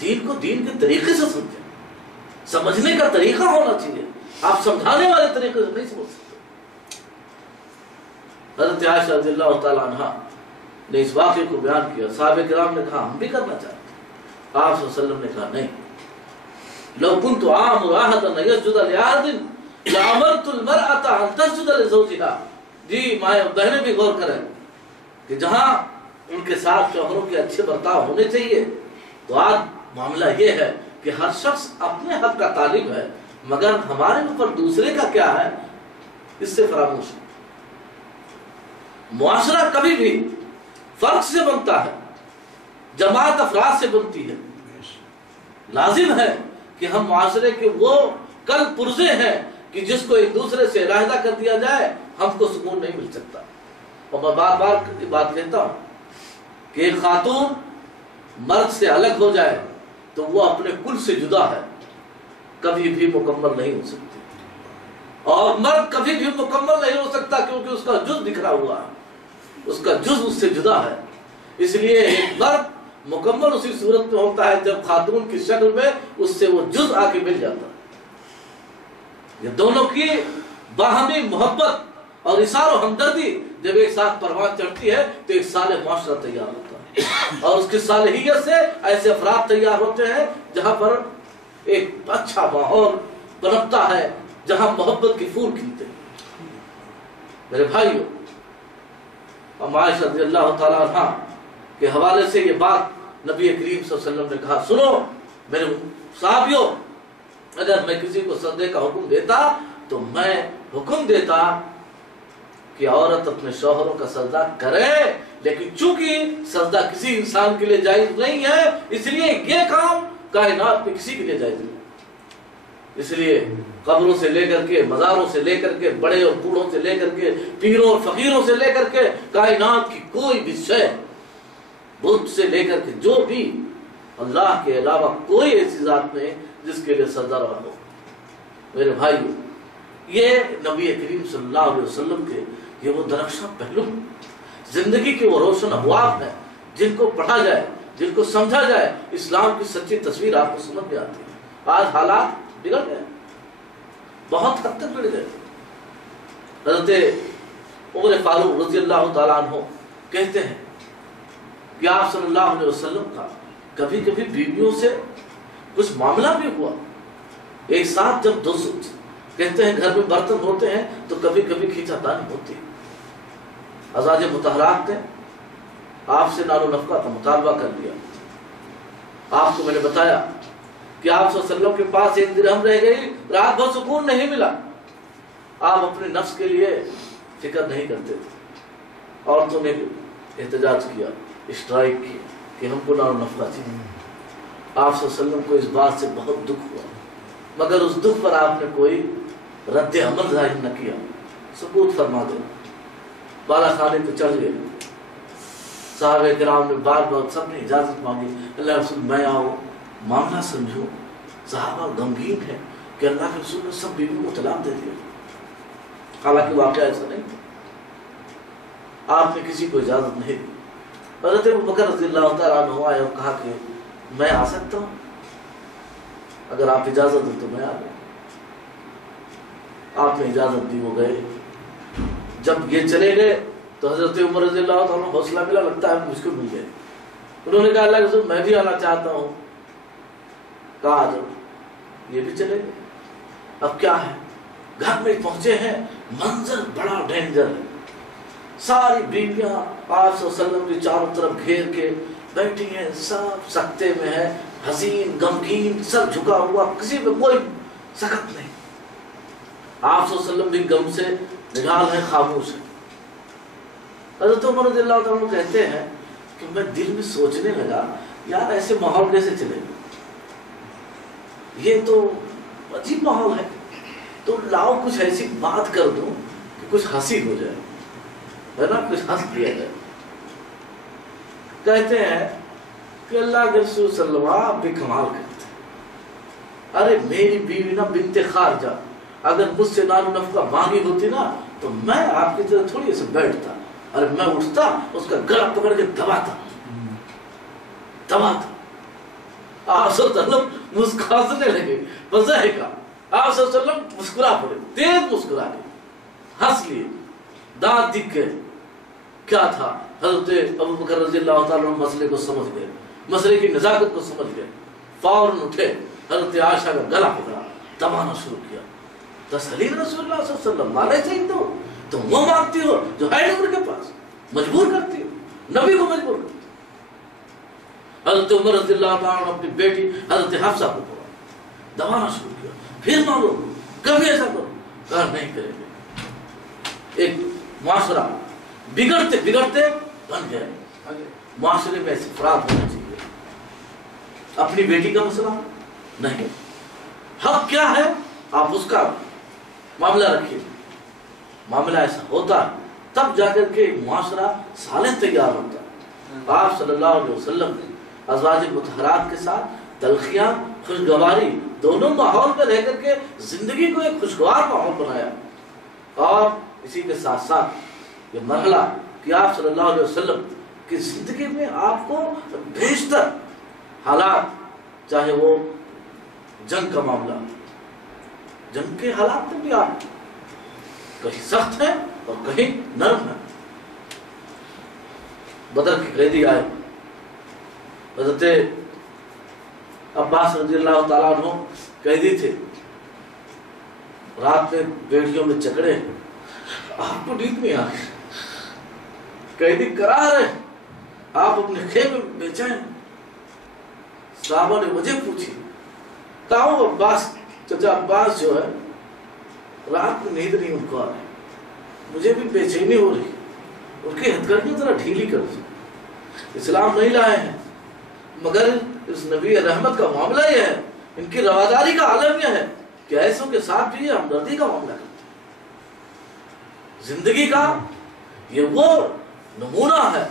دین کو دین کے طریقے سے سمجھیں. سمجھنے کا طریقہ ہونا چاہیے، آپ سمجھانے والے طریقے سے نہیں سمجھ سکتے. حضرت عائشہ رضی اللہ تعالیٰ عنہ نے اس واقعے کو بیان کیا. صحابہ کرام نے کہا ہم بھی کرنا چاہتے ہیں. آپ صلی اللہ علیہ وسلم نے کہا نہیں، لو كنت آمر أحدا أن يسجد لأحد لأمرت المرأة أن تسجد لزوجها. جی مائیں اور بہنیں بھی غور کریں کہ جہاں ان کے ساتھ شوہروں کے اچھے برتاؤ ہونے چاہیے، تو آج معاملہ یہ ہے کہ ہر شخص اپنے حق کا طالب ہے. مگر ہمارے اوپر دوسرے کا کیا ہے اس سے فراموش ہے۔ معاشرہ کبھی بھی فرق سے بنتا ہے، جماعت افراد سے بنتی ہے۔ لازم ہے کہ ہم معاشرے کے وہ کل پرزے ہیں کہ جس کو ایک دوسرے سے علیحدہ کر دیا جائے ہم کو سکون نہیں مل سکتا۔ اور میں بار بار بات کہتا ہوں کہ ایک خاتون مرد سے الگ ہو جائے تو وہ اپنے کل سے جدا ہے، کبھی بھی مکمل نہیں ہو سکتی، اور مرد کبھی بھی مکمل نہیں ہو سکتا کیونکہ اس کا جز بکھرا ہوا ہے، اس کا جز اس سے جدا ہے۔ اس لیے ایک مرد مکمل اسی صورت میں ہوتا ہے جب خاتون کی شکل میں اس سے وہ جز آ کے مل جاتا ہے۔ یہ دونوں کی باہمی محبت اور اثار و ہمدردی جب ایک ساتھ پروان چڑھتی ہے تو ایک صالح معاشرہ تیار ہوتا ہے، اور اس کی صالحیت سے ایسے افراد تیار ہوتے ہیں جہاں پر ایک اچھا ماحول بنتا ہے، جہاں محبت کے پھول کھلتے ہیں۔ میرے بھائیو، عائشہ رضی اللہ تعالیٰ عنہ کے حوالے سے یہ بات نبی کریم صلی اللہ علیہ وسلم نے کہا، سنو میرے صحابیوں، اگر میں کسی کو سجدے کا حکم دیتا تو میں حکم دیتا کہ عورت اپنے شوہروں کا سجدہ کرے، لیکن چونکہ سجدہ کسی انسان کے لیے جائز نہیں ہے اس لیے یہ کام کائنات میں کسی کے لیے جائز نہیں۔ اس لیے قبروں سے لے کر کے، مزاروں سے لے کر کے، بڑے اور بوڑھوں سے لے کر کے، پیروں اور فقیروں سے لے کر کے، کائنات کی کوئی بھی شے، بت سے لے کر کے جو بھی، اللہ کے علاوہ کوئی ایسی ذات نہیں جس کے لیے سجدہ روا ہو۔ میرے بھائیو، یہ نبی کریم صلی اللہ علیہ وسلم کے یہ وہ درخشاں پہلو، زندگی کے وہ روشن ابواب ہیں جن کو پڑھا جائے، جن کو سمجھا جائے، اسلام کی سچی تصویر آپ کو سمجھ میں آتی ہے۔ آج حالات بگڑ گئے، بہت حد تک بگڑ گئے۔ حضرت عمر فاروق رضی اللہ تعالیٰ عنہ کہتے ہیں کہ آپ صلی اللہ علیہ وسلم کا کبھی کبھی بیویوں سے کچھ معاملہ بھی ہوا، ایک ساتھ جب دو کہتے ہیں گھر میں برتن ہوتے ہیں تو کبھی کبھی کھینچا تانی ہوتی ہے۔ ازواج مطہرات نے آپ سے نال و نفقہ کا مطالبہ کر لیا۔ آپ کو میں نے بتایا کہ آپ صلی اللہ علیہ وسلم کے پاس ایک درہم رہ گئی، رات بھر سکون نہیں ملا، آپ اپنے نفس کے لیے فکر نہیں کرتے تھے۔ عورتوں نے احتجاج کیا، اسٹرائک کی کہ ہم کو نال و نفقہ چاہیے۔ آپ صلی اللہ علیہ وسلم کو اس بات سے بہت دکھ ہوا، مگر اس دکھ پر آپ نے کوئی رد عمل ظاہر نہ کیا، سکوت فرما دے۔ بالا خانے پہ چڑھ گئے، صحابہ کرام نے بار بار سب نے اجازت مانگی، اللہ رسول میں آؤ، معاملہ سمجھو۔ صحابہ غمگین ہے کہ اللہ کے رسول نے سب بیویوں کو طلاق دے دیا، حالانکہ واقعہ ایسا نہیں تھا، آپ نے کسی کو اجازت نہیں دی۔ حضرت ابوبکر رضی اللہ تعالیٰ عنہ آئے اور کہا کہ میں آ سکتا ہوں، اگر آپ اجازت دیں تو میں آ گیا۔ آپ نے اجازت دی، وہ گئے۔ جب یہ چلے گئے تو حضرت عمر رضی اللہ تعالیٰ عنہ حوصلہ ملا، لگتا ہے مجھ کو مل گئے۔ انہوں نے کہا اللہ کے رسول میں بھی آنا چاہتا ہوں، کہا آ جاؤ، یہ بھی چلے گئے۔ اب کیا ہے، گھر میں پہنچے ہیں، منظر بڑا ڈینجر ہے، ساری بیویاں آپ صلی اللہ علیہ وسلم کی چاروں طرف گھیر کے بیٹھی ہیں، سب سکتے میں ہے، حزین غمگین، سر جھکا ہوا، کسی میں کوئی سکت نہیں۔ آپ صلی اللہ علیہ وسلم بھی غم سے نگال ہے، خاموش ہے۔ حضرت عمر رضی اللہ تعالیٰ عنہ کہتے ہیں کہ میں دل میں سوچنے لگا یار ایسے ماحول کیسے چلے گا، یہ تو عجیب ماحول ہے، تو لاؤ کچھ ایسی بات کر دوں کہ کچھ ہنسی ہو جائے، ہے نا، کچھ ہنس دیا جائے۔ کہتے ہیں کہ اللہ کے رسول صلی اللہ علیہ وسلم آپ بھی کمال کرتے ہیں، ارے میری بیوی نا بنت خارجہ اگر مجھ سے نال و نفقہ مانگی ہوتی نا تو میں آپ کی طرح تھوڑی ایسے بیٹھتا، ارے میں اٹھتا اس کا گلا پکڑ کے دباتا۔ آپ صلی اللہ علیہ وسلم مسکرانے لگے، بضحکہ آپ صلی اللہ علیہ وسلم مسکرا پڑے، تیز مسکرا گئے، ہنس لیے، دانت دکھ گئے۔ کیا تھا، حضرت ابوبکر رضی اللہ تعالیٰ عنہ مسئلے کو سمجھ گئے، مسئلے کی نزاکت کو سمجھ گئے، فوراً اٹھے، حضرت عائشہ کا گلا پکڑا، دبانا شروع کیا۔ تسلیل رسول اللہ صلی اللہ علیہ وسلم مانے سے ہی تو وہ مانگتی ہو جو ہے نبی کے پاس، مجبور کرتی ہو، نبی کو مجبور کرتی ہو۔ حضرت عمر رضی اللہ تعالیٰ عنہ اپنی بیٹی حضرت حفصہ کو پکڑا، دبانا شروع کیا، پھر مانگو، کبھی ایسا کرو، کہا نہیں کریں گے۔ ایک معاشرہ بگڑتے بگڑتے بن گئے، معاشرے میں ایسے افراد ہونا چاہیے۔ اپنی بیٹی کا مسئلہ نہیں، حق کیا ہے آپ اس کا معاملہ رکھیے، معاملہ ایسا ہوتا ہے تب جا کر کے معاشرہ صالح تیار ہوتا ہے۔ آپ صلی اللہ علیہ وسلم نے ازواج مطہرات کے ساتھ تلخیاں، خوشگواری دونوں ماحول میں رہ کر کے زندگی کو ایک خوشگوار ماحول بنایا، اور اسی کے ساتھ ساتھ یہ مرحلہ کہ آپ صلی اللہ علیہ وسلم کی زندگی میں آپ کو بیشتر حالات، چاہے وہ جنگ کا معاملہ، جنگ کے حالات میں بھی آپ کہیں سخت ہیں اور کہیں نرم ہیں۔ بدر کے قیدی آئے، حضرت عباس رضی اللہ تعالیٰ عنہ قیدی تھے، رات میں بیڑیوں میں چکڑے، آپ کو نیند نہیں آ رہی، قیدی کرا رہے، آپ اپنے خیمے میں بے چین۔ صحابہ نے وجہ پوچھی، تاؤ عباس، چچا عباس جو ہے رات میں نیند نہیں ان کو آ رہی، مجھے بھی بے چینی ہو رہی، ان کی ہتھکڑیاں ذرا ڈھیلی کر دی۔ اسلام نہیں لائے ہیں مگر اس نبی رحمت کا معاملہ یہ ہے، ان کی رواداری کا عالم یہ ہے کہ ایسوں کے ساتھ بھی یہ ہمدردی کا معاملہ ہے۔ زندگی کا یہ وہ نمونہ ہے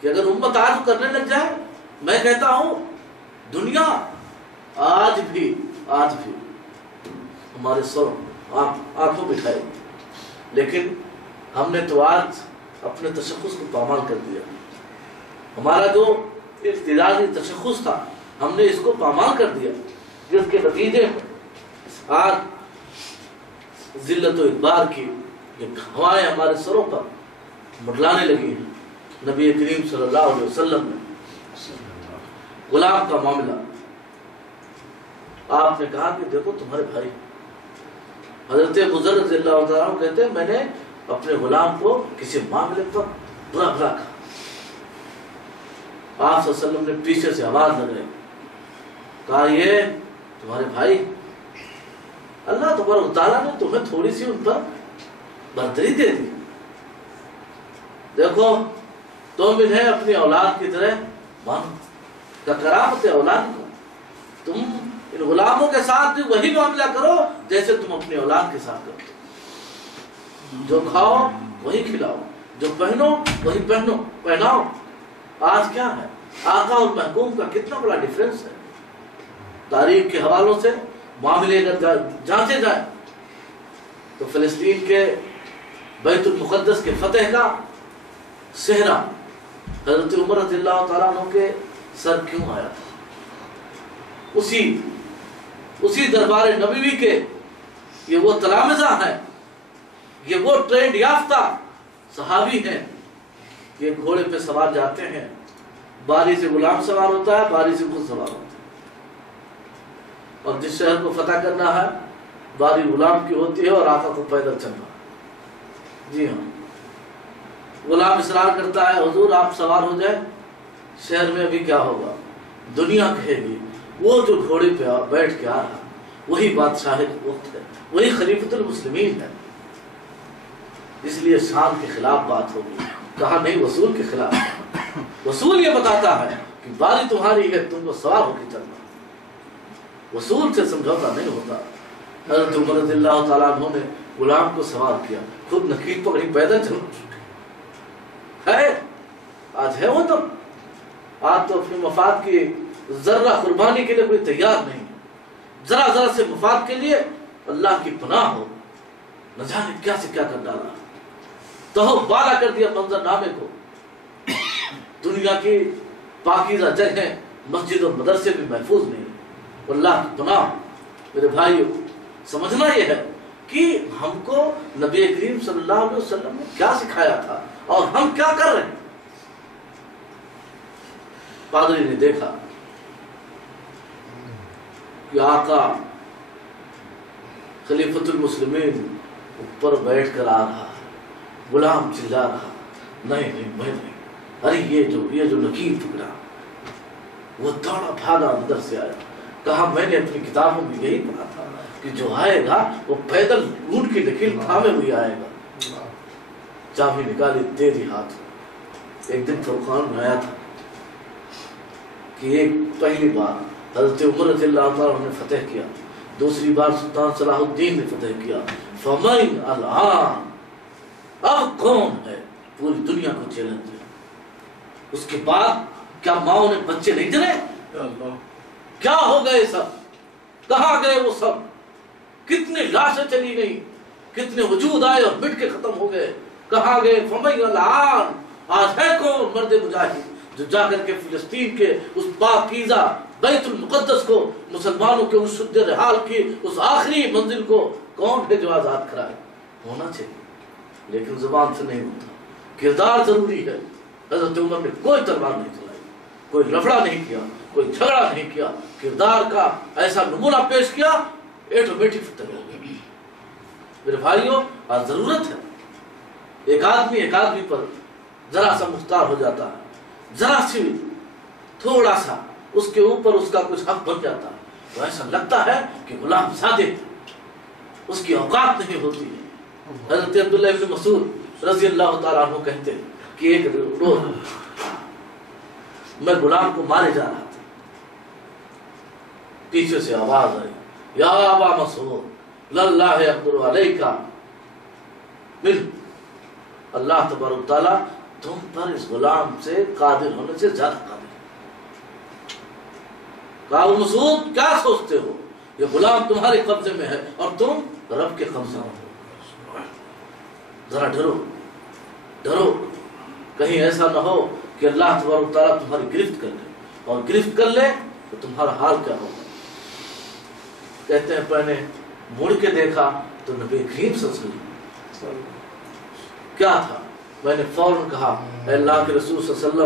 کہ اگر امت آج کرنے لگ جائے، میں کہتا ہوں دنیا آج بھی ہمارے سر آنکھوں بٹھائے، لیکن ہم نے تو آج اپنے تشخص کو پامال کر دیا۔ ہمارا جو اقتداری تشخص تھا ہم نے اس کو پامال کر دیا، جس کے نتیجے میں آج ذلت و ادبار کی یہ ہوائیں ہمارے سروں پر منڈلانے لگی ہیں۔ نبی کریم صلی اللہ علیہ وسلم نے غلام کا معاملہ، آپ نے کہا کہ دیکھو تمہارے بھائی، حضرت ابو ذر رضی اللہ تعالیٰ عنہ کہتے ہیں میں نے اپنے غلام کو کسی معاملے پر برا بھلا کہا، آپ صلی اللہ علیہ وسلم نے پیچھے سے آواز لگائی، کہا یہ تمہارے بھائی، اللہ تبارک و تعالیٰ نے تمہیں تھوڑی سی ان پر برتری دے دی، دیکھو تم انہیں اپنی اولاد کی طرح مانو، کا کرامت اولاد کو، تم ان غلاموں کے ساتھ بھی وہی معاملہ کرو جیسے تم اپنی اولاد کے ساتھ کرتے، جو کھاؤ وہی کھلاؤ، جو پہنو وہی پہناؤ۔ آج کیا ہے، آقا اور محکوم کا کتنا بڑا ڈیفرنس ہے۔ تاریخ کے حوالوں سے معاملے اگر جانچے جائیں تو فلسطین کے بیت المقدس کے فتح کا صحرا حضرت عمر رضی اللہ تعالیٰ عنہ کے سر کیوں آیا تھا؟ اسی دربار نبوی کے یہ وہ تلامذہ ہیں، یہ وہ ٹرینڈ یافتہ صحابی ہیں، یہ گھوڑے پہ سوار جاتے ہیں، باری سے غلام سوار ہوتا ہے، باری سے خود سوار ہوتا ہے، اور جس شہر کو فتح کرنا ہے باری غلام کی ہوتی ہے اور آقا کو پیدل چلنا۔ جی ہاں، غلام اصرار کرتا ہے حضور آپ سوار ہو جائیں، شہر میں ابھی کیا ہوگا، دنیا کہے گی وہ جو گھوڑے پہ بیٹھ کے آ رہا وہی بادشاہ وقت ہے، وہی خلیفۃ المسلمین ہے، اس لیے شان کے خلاف بات ہوگی، کہا نہیں وصول کے خلاف۔ وصول یہ بتاتا ہے کہ باری تمہاری ہے، تم کو سوار ہو کے چلنا، وصول سے سمجھوتا نہیں ہوتا۔ حضرت عمر رضی اللہ تعالیٰ عنہ نے غلام کو سوار کیا، خود نکیل پکڑی پیدل چلنا ہے۔ آج ہے وہ تم، آج تو اپنے مفاد کی ذرہ قربانی کے لیے کوئی تیار نہیں ہے، ذرا ذرا سے مفاد کے لیے اللہ کی پناہ ہو، نہ جانے کیا سے کیا کر ڈالا، تو بالا کر دیا منظر نامے کو۔ دنیا کی پاکیزہ جگہیں مسجد اور مدرسے بھی محفوظ نہیں، اللہ کی پناہ۔ میرے بھائیو، سمجھنا یہ ہے کہ ہم کو نبی کریم صلی اللہ علیہ وسلم نے کیا سکھایا تھا اور ہم کیا کر رہے ہیں۔ پادری نے دیکھا کہ آقا خلیفۃ المسلمین اوپر بیٹھ کر آ رہا ہے، غلام چلا رہا، نہیں میں نہیں، ارے یہ جو نکیر پکڑا، وہ دوڑا بھاگا اندر سے آیا، کہا میں نے اپنی کتابوں میں یہی پڑھا تھا کہ جو آئے گا وہ پیدل اونٹ کی نکیل تھامے ہوئی آئے گا، چابی نکالی دے دی ہاتھ۔ ایک دن فرقان میں آیا تھا کہ ایک پہلی بار حضرت عمر رضی اللہ تعالیٰ نے فتح کیا، دوسری بار سلطان صلاح الدین نے فتح کیا، فمن الان، اب کون ہے پوری دنیا کو چیلنج دے؟ اس کے بعد کیا ماؤں نے بچے نہیں جنے؟ کیا ہو گئے سب؟ کہاں گئے وہ سب؟ کتنی لاشیں چلی گئی، کتنے وجود آئے اور مٹ کے ختم ہو گئے، کہاں گئے؟ فمن الان، آج ہے کون مرد مجاہد جو جا کر کے فلسطین کے اس پاکیزہ بیت المقدس کو، مسلمانوں کے اس شد رحال کی اس آخری منزل کو کون ہے جو آزاد کرائے؟ ہونا چاہیے، لیکن زبان سے نہیں ہوتا، کردار ضروری ہے۔ حضرت عمر نے کوئی تلوار نہیں چلائی، کوئی لفڑا نہیں کیا، کوئی جھگڑا نہیں کیا، کردار کا ایسا نمونہ پیش کیا، آٹومیٹک فتح ہو گئی۔ میرے بھائیوں، آج ضرورت ہے، ایک آدمی پر ذرا سا مختار ہو جاتا ہے، ذرا سی تھوڑا سا اس کے اوپر اس کا کچھ حق بن جاتا ہے، تو ایسا لگتا ہے کہ غلام زادے، اس کی اوقات نہیں ہوتی ہے۔ حضرت عبداللہ ابن مسعود رضی اللہ تعالیٰ عنہ کہتے ہیں کہ ایک روز میں غلام کو مارے جا رہا تھا، پیچھے سے آواز آئی، یا ابا مسعود للہ یقدر علیک، اللہ تبارک و تعالیٰ تم پر اس غلام سے قادر ہونے سے زیادہ قادر ہے۔ کہا ابو مسعود کیا سوچتے ہو، یہ غلام تمہارے قبضے میں ہے اور تم رب کے قبضے میں ہو، ذرا ڈرو، کہیں ایسا نہ ہو کہ اللہ تبارک و تعالیٰ تمہاری گرفت کر لے، اور گرفت کر لے تو تمہارا حال کیا ہوگا؟ کہتے ہیں میں نے مڑ کے دیکھا تو نبی کریم صلی اللہ علیہ وسلم کیا تھا، میں نے فوراً کہا اے اللہ کے رسول صلی اللہ علیہ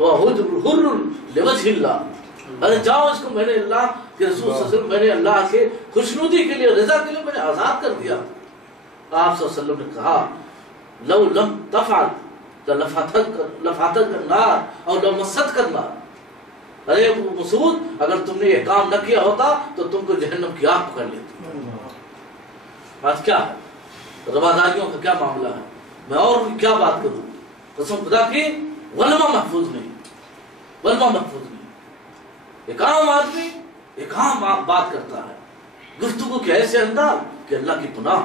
وسلم حر لوجہ اللہ، ارے جاؤ اس کو، میں نے اللہ کے رسول صلی اللہ علیہ وسلم، میں نے اللہ کے خوشنودی کے لیے، رضا کے لیے میں نے آزاد کر دیا۔ آپ صلی اللہ علیہ وسلم نے کہا لو لم تفعل لفاتک النار اور لو مست النار، ارے مسعود اگر تم نے یہ کام نہ کیا ہوتا تو تم کو جہنم کی آگ پکڑ لیتی۔ آج کیا ہے، رواداریوں کا کیا معاملہ ہے، میں اور کیا بات کروں، قسم خدا کی ولما محفوظ نہیں، ایک عام آدمی ایک عام بات کرتا ہے، گفتگو کے ایسے انداز کہ اللہ کی پناہ،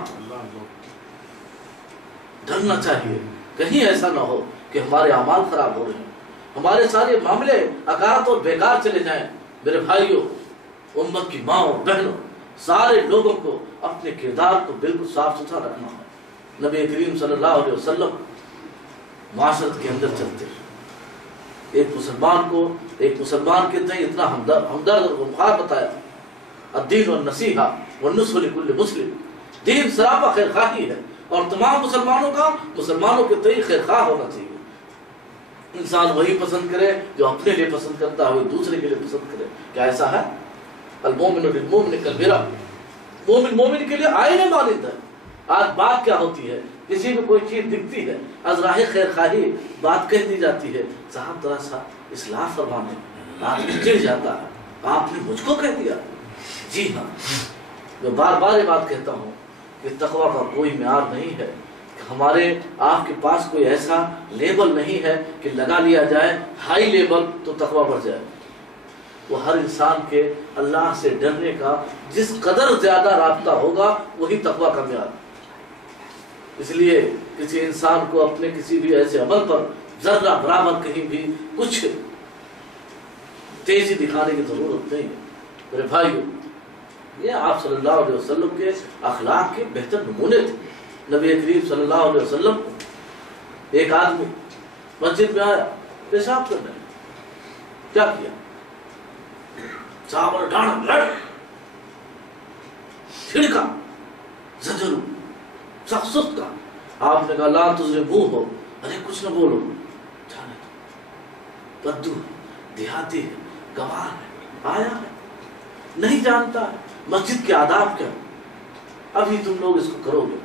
ڈرنا چاہیے کہیں ایسا نہ ہو کہ ہمارے اعمال خراب ہو رہے ہیں، ہمارے سارے معاملے اکارت اور بیکار چلے جائیں۔ میرے بھائیوں، امت کی ماں اور بہنوں، سارے لوگوں کو اپنے کردار کو بالکل صاف ستھرا رکھنا ہے۔ نبی کریم صلی اللہ علیہ وسلم معاشرت کے اندر چلتے ہیں، ایک مسلمان کے تئیں اتنا ہمدرد اور غمخوار بتایا، الدین والنصیحہ والنصح لکل مسلم، دین سراپا خیر خواہی ہے اور تمام مسلمانوں کے تئیں خیر خواہ ہونا چاہیے۔ انسان وہی پسند کرے جو اپنے لیے پسند کرتا ہے، دوسرے کے لیے پسند کرے، کیا ایسا ہے؟ المومن للمومن کالمرآۃ، مومن کے لیے آئینے مانند ہے۔ آج بات کیا ہوتی ہے، کسی کو کوئی چیز دکھتی ہے، از راہ خیر خواہی بات کہہ دی جاتی ہے، صاحب ذرا سا اصلاح فرمانے، آدمی چڑ جاتا ہے، آپ نے مجھ کو کہہ دیا۔ جی ہاں، میں بار بار یہ بات کہتا ہوں کہ تقویٰ کا کوئی معیار نہیں ہے، ہمارے آپ کے پاس کوئی ایسا لیبل نہیں ہے کہ لگا لیا جائے ہائی لیبل تو تقویٰ بڑھ جائے۔ وہ ہر انسان کے اللہ سے ڈرنے کا جس قدر زیادہ رابطہ ہوگا وہی تقویٰ کا معیار۔ اس لیے کسی انسان کو اپنے کسی بھی ایسے عمل پر ذرہ برابر کہیں بھی کچھ تیزی دکھانے کی ضرورت نہیں ہے۔ میرے بھائیو، یہ آپ صلی اللہ علیہ وسلم کے اخلاق کے بہتر نمونے تھے۔ نبی کریم صلی اللہ علیہ وسلم ایک آدمی مسجد میں آیا پیشاب کرنے، کیا کیا؟ صحابہ نے ڈانٹا، لڑ، چھڑکا، زجر، سخت سخت کا۔ آپ نے کہا لا تظلموہ، ارے کچھ نہ بولو، جانے دو، بدو ہے، دیہاتی ہے، گوار ہے، آیا ہے، نہیں جانتا ہے مسجد کے آداب کیا، ابھی تم لوگ اس کو کرو گے،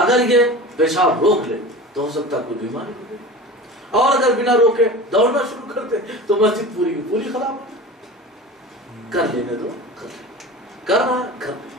اگر یہ پیشاب روک لے تو ہو سکتا ہے کوئی بیماری ہو گئی، اور اگر بنا روکے دوڑنا شروع کر دے تو مسجد پوری کی پوری خراب ہو۔ کر لینے دو، کر رہا ہے کر لے۔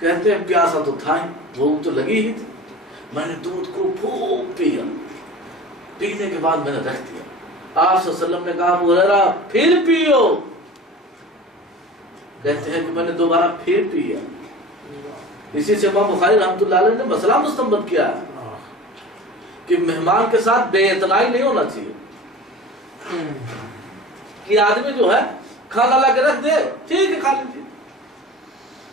کہتے ہیں پیاسا تو تھا ہی، بھوک تو لگی ہی تھی، میں نے دودھ کو خوب پیا، پینے کے بعد میں نے رکھ دیا۔ آپ صلی اللہ علیہ وسلم نے کہا ابو ہریرہ پھر پیو، کہتے ہیں کہ میں نے دوبارہ پھر پیا۔ اسی سے امام بخاری رحمۃ اللہ علیہ نے مسئلہ مستنبط کیا ہے کہ مہمان کے ساتھ بے اعتنائی نہیں ہونا چاہیے، کہ آدمی جو ہے کھانا لا کے رکھ دے، ٹھیک ہے کھا لیجیے،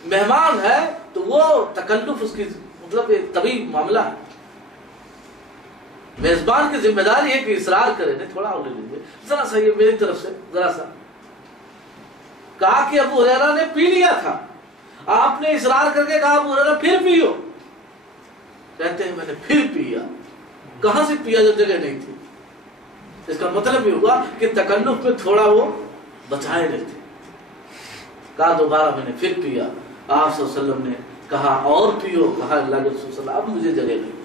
مہمان ہے تو وہ تکلف اس کی مطلب ایک طبیعی معاملہ ہے، میزبان کی ذمہ داری ہے کہ اصرار کرے، نہیں تھوڑا اور لے لیجیے، ذرا سا یہ میری طرف سے ذرا سا۔ کہا کہ ابو ہریرہ نے پی لیا تھا، آپ نے اصرار کر کے کہا ابو ہریرہ پھر پیو، کہتے ہیں میں نے پھر پیا۔ کہاں سے پیا جب جگہ نہیں تھی؟ اس کا مطلب یہ ہوا کہ تکلف میں تھوڑا وہ بچائے رہتے۔ کہا دوبارہ میں نے پھر پیا، آپ صلی اللہ علیہ وسلم نے کہا اور پیو، کہا اللہ کے رسول صلی اللہ علیہ وسلم اب مجھے جگہ نہیں۔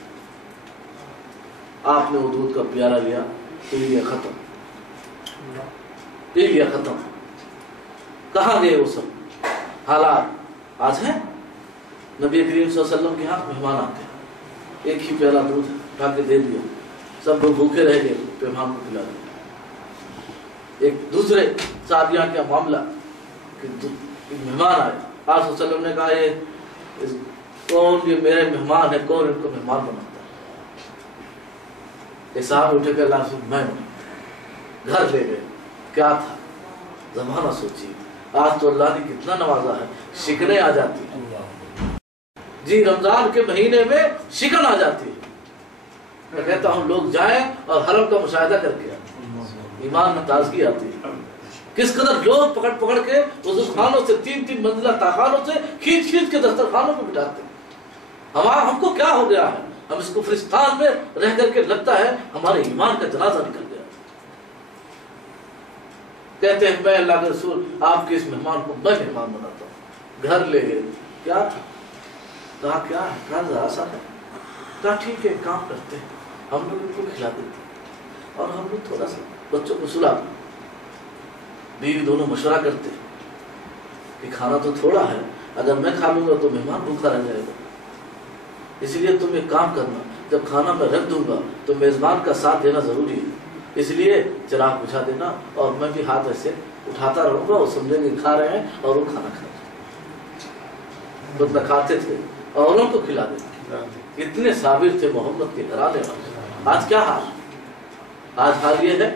آپ نے وہ دودھ کا پیالہ لیا، پی لیا، ختم، پی لیا، ختم۔ کہاں گئے وہ سب حالات؟ آج ہیں نبی کریم صلی اللہ علیہ وسلم کے ہاں مہمان آتے ہیں، ایک ہی پیالہ دودھ اٹھا کے دے دیا، سب لوگ بھوکے رہ گئے، مہمان کو پلا دیا۔ ایک دوسرے صحابیہ کا معاملہ کہ مہمان آئے، آپ صلی اللہ علیہ وسلم نے کہا یہ کون، یہ میرے مہمان ہے، کون ان کو مہمان بناتا ہے؟ ایک صاحب اٹھے کہ اللہ سے میں گھر لے گئے، کیا تھا زمانہ سوچیے، آج تو اللہ نے کتنا نوازا ہے، شکنیں آ جاتی ہیں جی، رمضان کے مہینے میں شکن آ جاتی ہے۔ میں کہتا ہوں لوگ جائیں اور حرم کا مشاہدہ کر کے آئیں، ایمان میں تازگی آتی ہے۔ کس قدر لوگ پکڑ پکڑ کے وضو خانوں سے، تین تین منزلہ تاخانوں سے کھینچ کھینچ کے دسترخوانوں پہ بٹھاتے ہیں۔ ہم کو کیا ہو گیا ہے، ہم اس کفرستان میں رہ کر کے لگتا ہے ہمارے ایمان کا جنازہ نکل گیا۔ کہتے ہیں میں اللہ کے رسول آپ کے اس مہمان کو میں مہمان بناتا ہوں۔ گھر لے گئے، کیا تھا؟ کہا کیا ہے؟ کہا ذرا سا ہے۔ کہا ٹھیک ہے کام کرتے ہیں، ہم لوگ ان کو کھلا دیتے ہیں اور ہم لوگ تھوڑا سا بچوں کو سلا، بیوی دونوں مشورہ کرتے ہیں کہ کھانا تو تھوڑا ہے، اگر میں کھا لوں گا تو مہمان بھوکا رہ جائے گا، اس لیے تم ایک کام کرنا، جب کھانا میں رکھ دوں گا تو میزبان کا ساتھ دینا ضروری ہے، اس لیے چراغ بجھا دینا اور میں بھی ہاتھ ایسے اٹھاتا رہوں گا، وہ سمجھیں گے کھا رہے ہیں اور وہ کھانا کھا رہے ہیں۔ خود نہ کھاتے تھے اور ان کو کھلا دیتے، اتنے صابر تھے محمد کے گھرانے والے۔ آج کیا حال؟ آج حال یہ ہے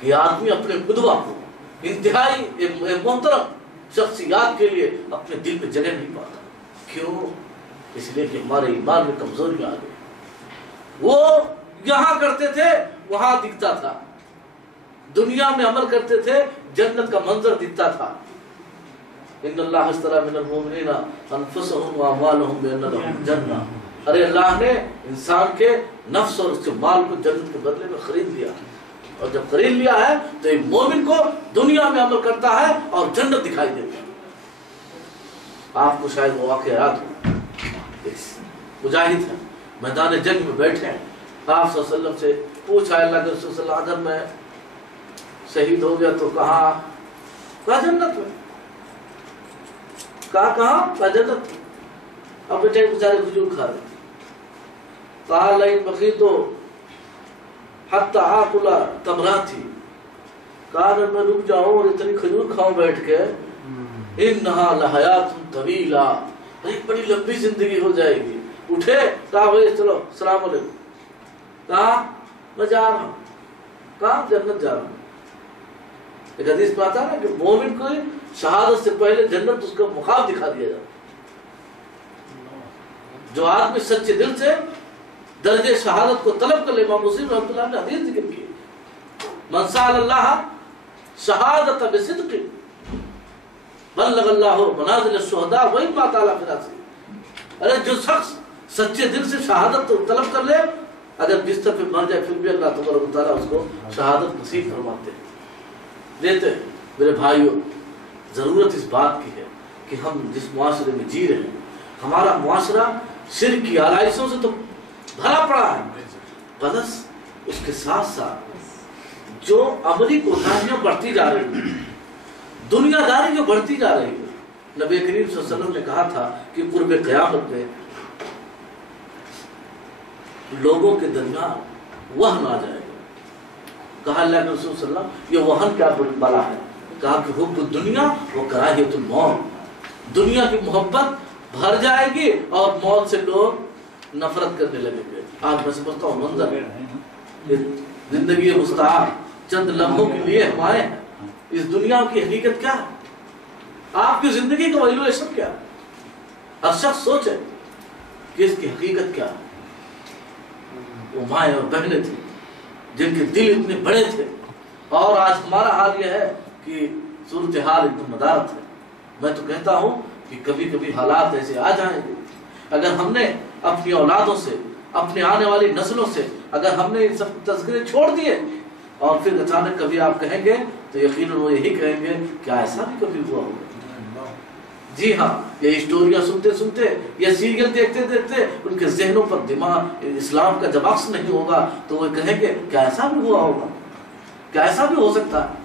کہ آدمی اپنے قدوہ کو، انتہائی محترم شخصیات کے لیے اپنے دل میں جگہ نہیں پاتا۔ کیوں؟ اس لیے کہ ہمارے ایمان میں کمزوری آ گئی۔ وہ یہاں کرتے تھے وہاں دکھتا تھا، دنیا میں عمل کرتے تھے جنت کا منظر دکھتا تھا۔ ان اللہ اشتری من المؤمنین انفسهم واموالهم بان لهم جنہ، ارے اللہ نے انسان کے نفس اور اس کے مال کو جنت کے بدلے میں خرید لیا، اور جب خرید لیا ہے تو ایک مومن کو دنیا میں عمل کرتا ہے اور جنت دکھائی دیتی ہے۔ آپ کو شاید وہ واقعہ یاد ہو، مجاہد ہیں، میدان جنگ میں بیٹھے ہیں، آپ صلی اللہ علیہ وسلم سے پوچھا اللہ کے رسول صلی اللہ علیہ وسلم، اگر میں شہید ہو گیا تو کہاں؟ کہا جنت میں۔ کہاں؟ کہا جنت میں۔ اب بیٹے بیچارے کھجور کھا رہے تھے، کہا لئن بقیت حتی آکل تمراتی، کہا اگر میں رک جاؤں اور اتنی کھجور کھاؤں بیٹھ کے، انہا لحیات طویلہ، ایک بڑی لمبی زندگی ہو جائے گی۔ اٹھے، کہا بھائی چلو السلام علیکم، کہا میں جا رہا ہوں، کہا جنت جا رہا ہوں۔ ایک حدیث میں آتا ہے نا کہ مومن کو شہادت سے پہلے جنت اس کا مخاب دکھا دیا جاتا۔ جو آدمی سچے دل سے درجے شہادت کو طلب کر لے، امام مسلم رحمۃ اللہ نے حدیث ذکر کی، من سأل اللہ شہادت بصدق بلغ اللہ منازل الشہداء وإن مات علی فراشہ۔ ارے جو شخص سچے دل سے شہادت طلب کر لے، اگر بستر پہ مر جائے پھر بھی اللہ تبارک و تعالیٰ اس کو شہادت نصیب فرماتے ہیں، دیتے ہیں۔ میرے بھائیوں، ضرورت اس بات کی ہے کہ ہم جس معاشرے میں جی رہے ہیں، ہمارا معاشرہ شرک کی آلائشوں سے تو بھرا پڑا ہے، بلس اس کے ساتھ ساتھ جو عملی کوتاہیاں بڑھتی جا رہی ہیں، دنیا داری جو بڑھتی جا رہی ہے، نبی کریم صلی اللہ علیہ وسلم نے کہا تھا کہ قرب قیامت میں لوگوں کے درمیان وہن آ جائے گا۔ کہا اللہ کے رسول صلی اللہ علیہ وسلم یہ وہن کیا بلا ہے؟ کہا کہ حب الدنیا و کراہیت الموت، دنیا کی محبت بھر جائے گی اور موت سے لوگ نفرت کرنے لگیں گے۔ آج میں سمجھتا ہوں منظر زندگی مستعار چند لمحوں کے لیے ہم آئے ہیں، اس دنیا کی حقیقت کیا ہے؟ آپ کی زندگی کا ویلیویشن کیا ہے؟ ہر شخص سوچے کہ اس کی حقیقت کیا ہے۔ وہ مائیں اور بہنیں تھیں جن کے دل اتنے بڑے تھے، اور آج ہمارا حال یہ ہے کہ صورتحال اتنی مدارت ہے۔ میں تو کہتا ہوں کہ کبھی کبھی حالات ایسے آ جائیں گے، اگر ہم نے اپنی اولادوں سے، اپنے آنے والی نسلوں سے اگر ہم نے ان سب تذکرے چھوڑ دیے اور پھر اچانک کبھی آپ کہیں گے تو یقیناً وہ یہی کہیں گے کیا ایسا بھی کبھی ہوا ہوگا؟ جی ہاں، یہ اسٹوریاں سنتے سنتے، یہ سیریل دیکھتے دیکھتے ان کے ذہنوں پر دماغ اسلام کا جب عکس نہیں ہوگا تو وہ کہیں گے کیا ایسا بھی ہوا ہوگا؟ کیا ایسا بھی ہو سکتا ہے؟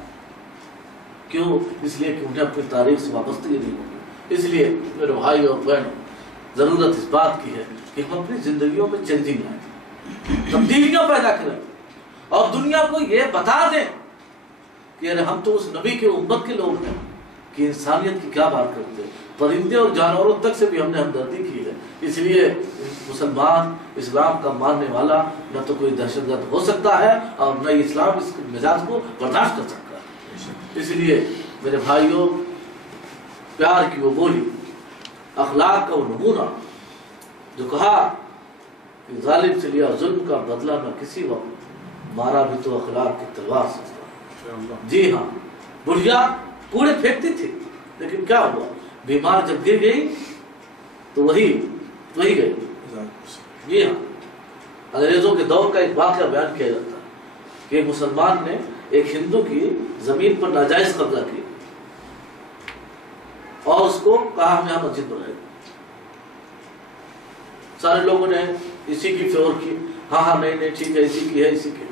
کیوں؟ اس لیے کہ انہیں اپنی تاریخ سے وابستگی نہیں ہوگی۔ اس لیے میرے بھائی اور بہنوں، ضرورت اس بات کی ہے کہ ہم اپنی زندگیوں میں چینجنگ لائیں، تبدیلیاں پیدا کریں اور دنیا کو یہ بتا دیں کہ ہم تو اس نبی کے امت کے لوگ ہیں کہ انسانیت کی کیا بات کرتے ہیں۔ پرندے اور جانوروں تک سے بھی ہم نے ہمدردی کی ہے۔ اس لیے مسلمان، اسلام کا ماننے والا نہ تو کوئی دہشت گرد ہو سکتا ہے اور نہ اسلام اس مزاج کو برداشت کر سکتا ہے۔ اس لیے میرے بھائیوں، پیار کی وہ بولی، اخلاق کا وہ نمونہ جو کہا کہ ظالم سے لیا ظلم کا بدلہ نہ کسی وقت، مارا بھی تو اخلاق کی تلوار سے۔ جی ہاں، بڑھیا کوڑے پھینکتی تھی لیکن کیا ہوا؟ بیمار جب گر گئی تو وہی گئی۔ جی ہاں، انگریزوں کے دور کا ایک واقعہ بیان کیا جاتا ہے کہ ایک مسلمان نے ایک ہندو کی زمین پر ناجائز قبضہ کیا اور اس کو کہا ہم یہاں مسجد بنائیں۔ سارے لوگوں نے اسی کی فیور کی، ہاں نہیں ٹھیک ہے، اسی کی ہے، اسی کی۔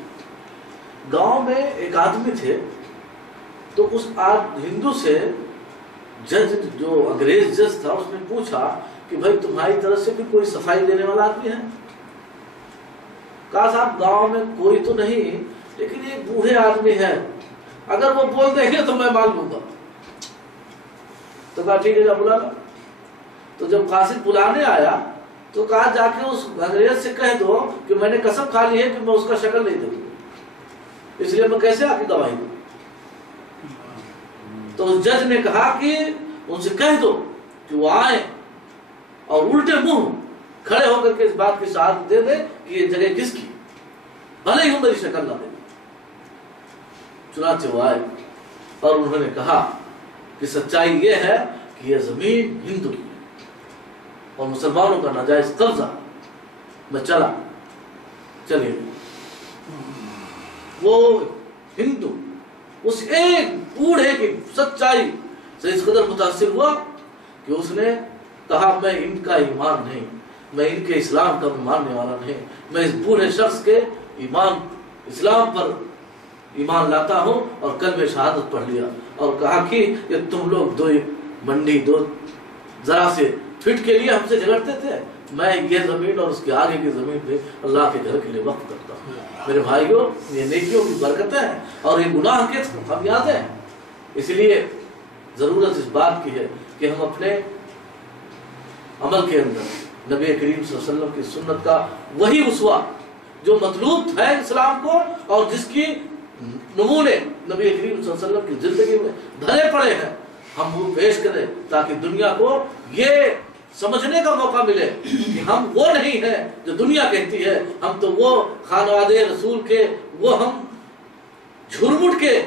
گاؤں میں ایک آدمی تھے تو اس ہندو سے جج، جو انگریز جج تھا، اس نے پوچھا کہ بھائی تمہاری طرف سے بھی کوئی صفائی دینے والا آدمی ہے؟ کہا صاحب گاؤں میں کوئی تو نہیں، لیکن ایک بوڑھے آدمی ہے، اگر وہ بول دیں گے تو میں مان لوں گا۔ تو کہا ٹھیک ہے جا بلا لا۔ تو جب قاصد بلانے آیا تو کہا جا کے اس انگریز سے کہہ دو کہ میں نے قسم کھا لی ہے کہ میں اس کا شکل نہیں دیکھوں، اس لیے میں کیسے آ کے گواہی دوں؟ تو اس جج نے کہا کہ ان سے کہہ دو کہ وہ آئیں اور الٹے منہ کھڑے ہو کر کے اس بات کی شہادت دے دے کہ یہ جگہ کس کی، بھلے ہی میری شکل نہ دے۔ چنانچہ وہ آئے اور انہوں نے کہا کہ سچائی یہ ہے کہ یہ زمین ہندو کی ہے اور مسلمانوں کا ناجائز قبضہ۔ میں چلیے وہ ہندو اس ایک بوڑھے کی سچائی سے اس قدر متاثر ہوا کہ اس نے کہا میں ان کا ایمان نہیں، میں ان کے اسلام کا ماننے والا نہیں، میں اس بوڑھے شخص کے اسلام پر ایمان لاتا ہوں، اور کلمہ شہادت پڑھ لیا اور کہا کہ یہ تم لوگ دو منڈی، دو ذرا سے فٹ کے لیے ہم سے جھگڑتے تھے، میں یہ زمین اور اس کے آگے کی زمین پہ اللہ کے گھر کے لیے وقف کرتا ہوں۔ میرے بھائیوں، یہ نیکیوں کی برکتیں ہیں اور یہ گناہ کے خمیازے ہیں۔ اس لیے ضرورت اس بات کی ہے کہ ہم اپنے عمل کے اندر نبی کریم صلی اللہ علیہ وسلم کی سنت کا وہی اسوہ جو مطلوب ہے اسلام کو اور جس کی نمونے نبی کریم صلی اللہ علیہ وسلم کی زندگی میں بھرے پڑے ہیں، ہم وہ پیش کریں تاکہ دنیا کو یہ سمجھنے کا موقع ملے کہ ہم وہ نہیں ہیں جو دنیا کہتی ہے، ہم تو وہ خانوادے رسول کے، وہ ہم جھرمٹ کے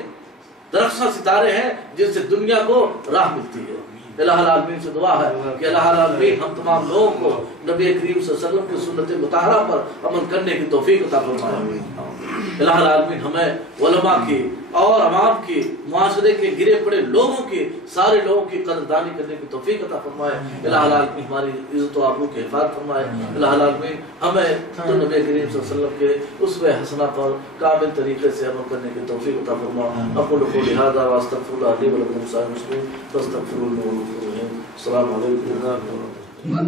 درخشاں ستارے ہیں جن سے دنیا کو راہ ملتی ہے۔ الہ العالمین سے دعا ہے کہ الہ العالمین ہم تمام لوگوں کو نبی کریم صلی اللہ علیہ وسلم کی سنت مطہرہ پر عمل کرنے کی توفیق عطا فرمائے۔ الہ العالمین ہمیں علماء کی اور عوام کی، معاشرے کے گرے پڑے لوگوں کی، سارے لوگوں کی قدردانی کرنے کی توفیق عطا فرمائے۔ الہ العالمین ہماری عزت و آبرو کی حفاظت فرمائے۔ الہ العالمین ہمیں تو نبی کریم صلی اللہ علیہ وسلم کے اسوہ حسنہ پر کامل طریقے سے عمل کرنے کی توفیق عطا فرمائے۔ اقول قولی ھذا واستغفر اللہ لی ولکم سائر المسلمین فاستغفروہ انہ غفور رحیم۔ السلام علیکم.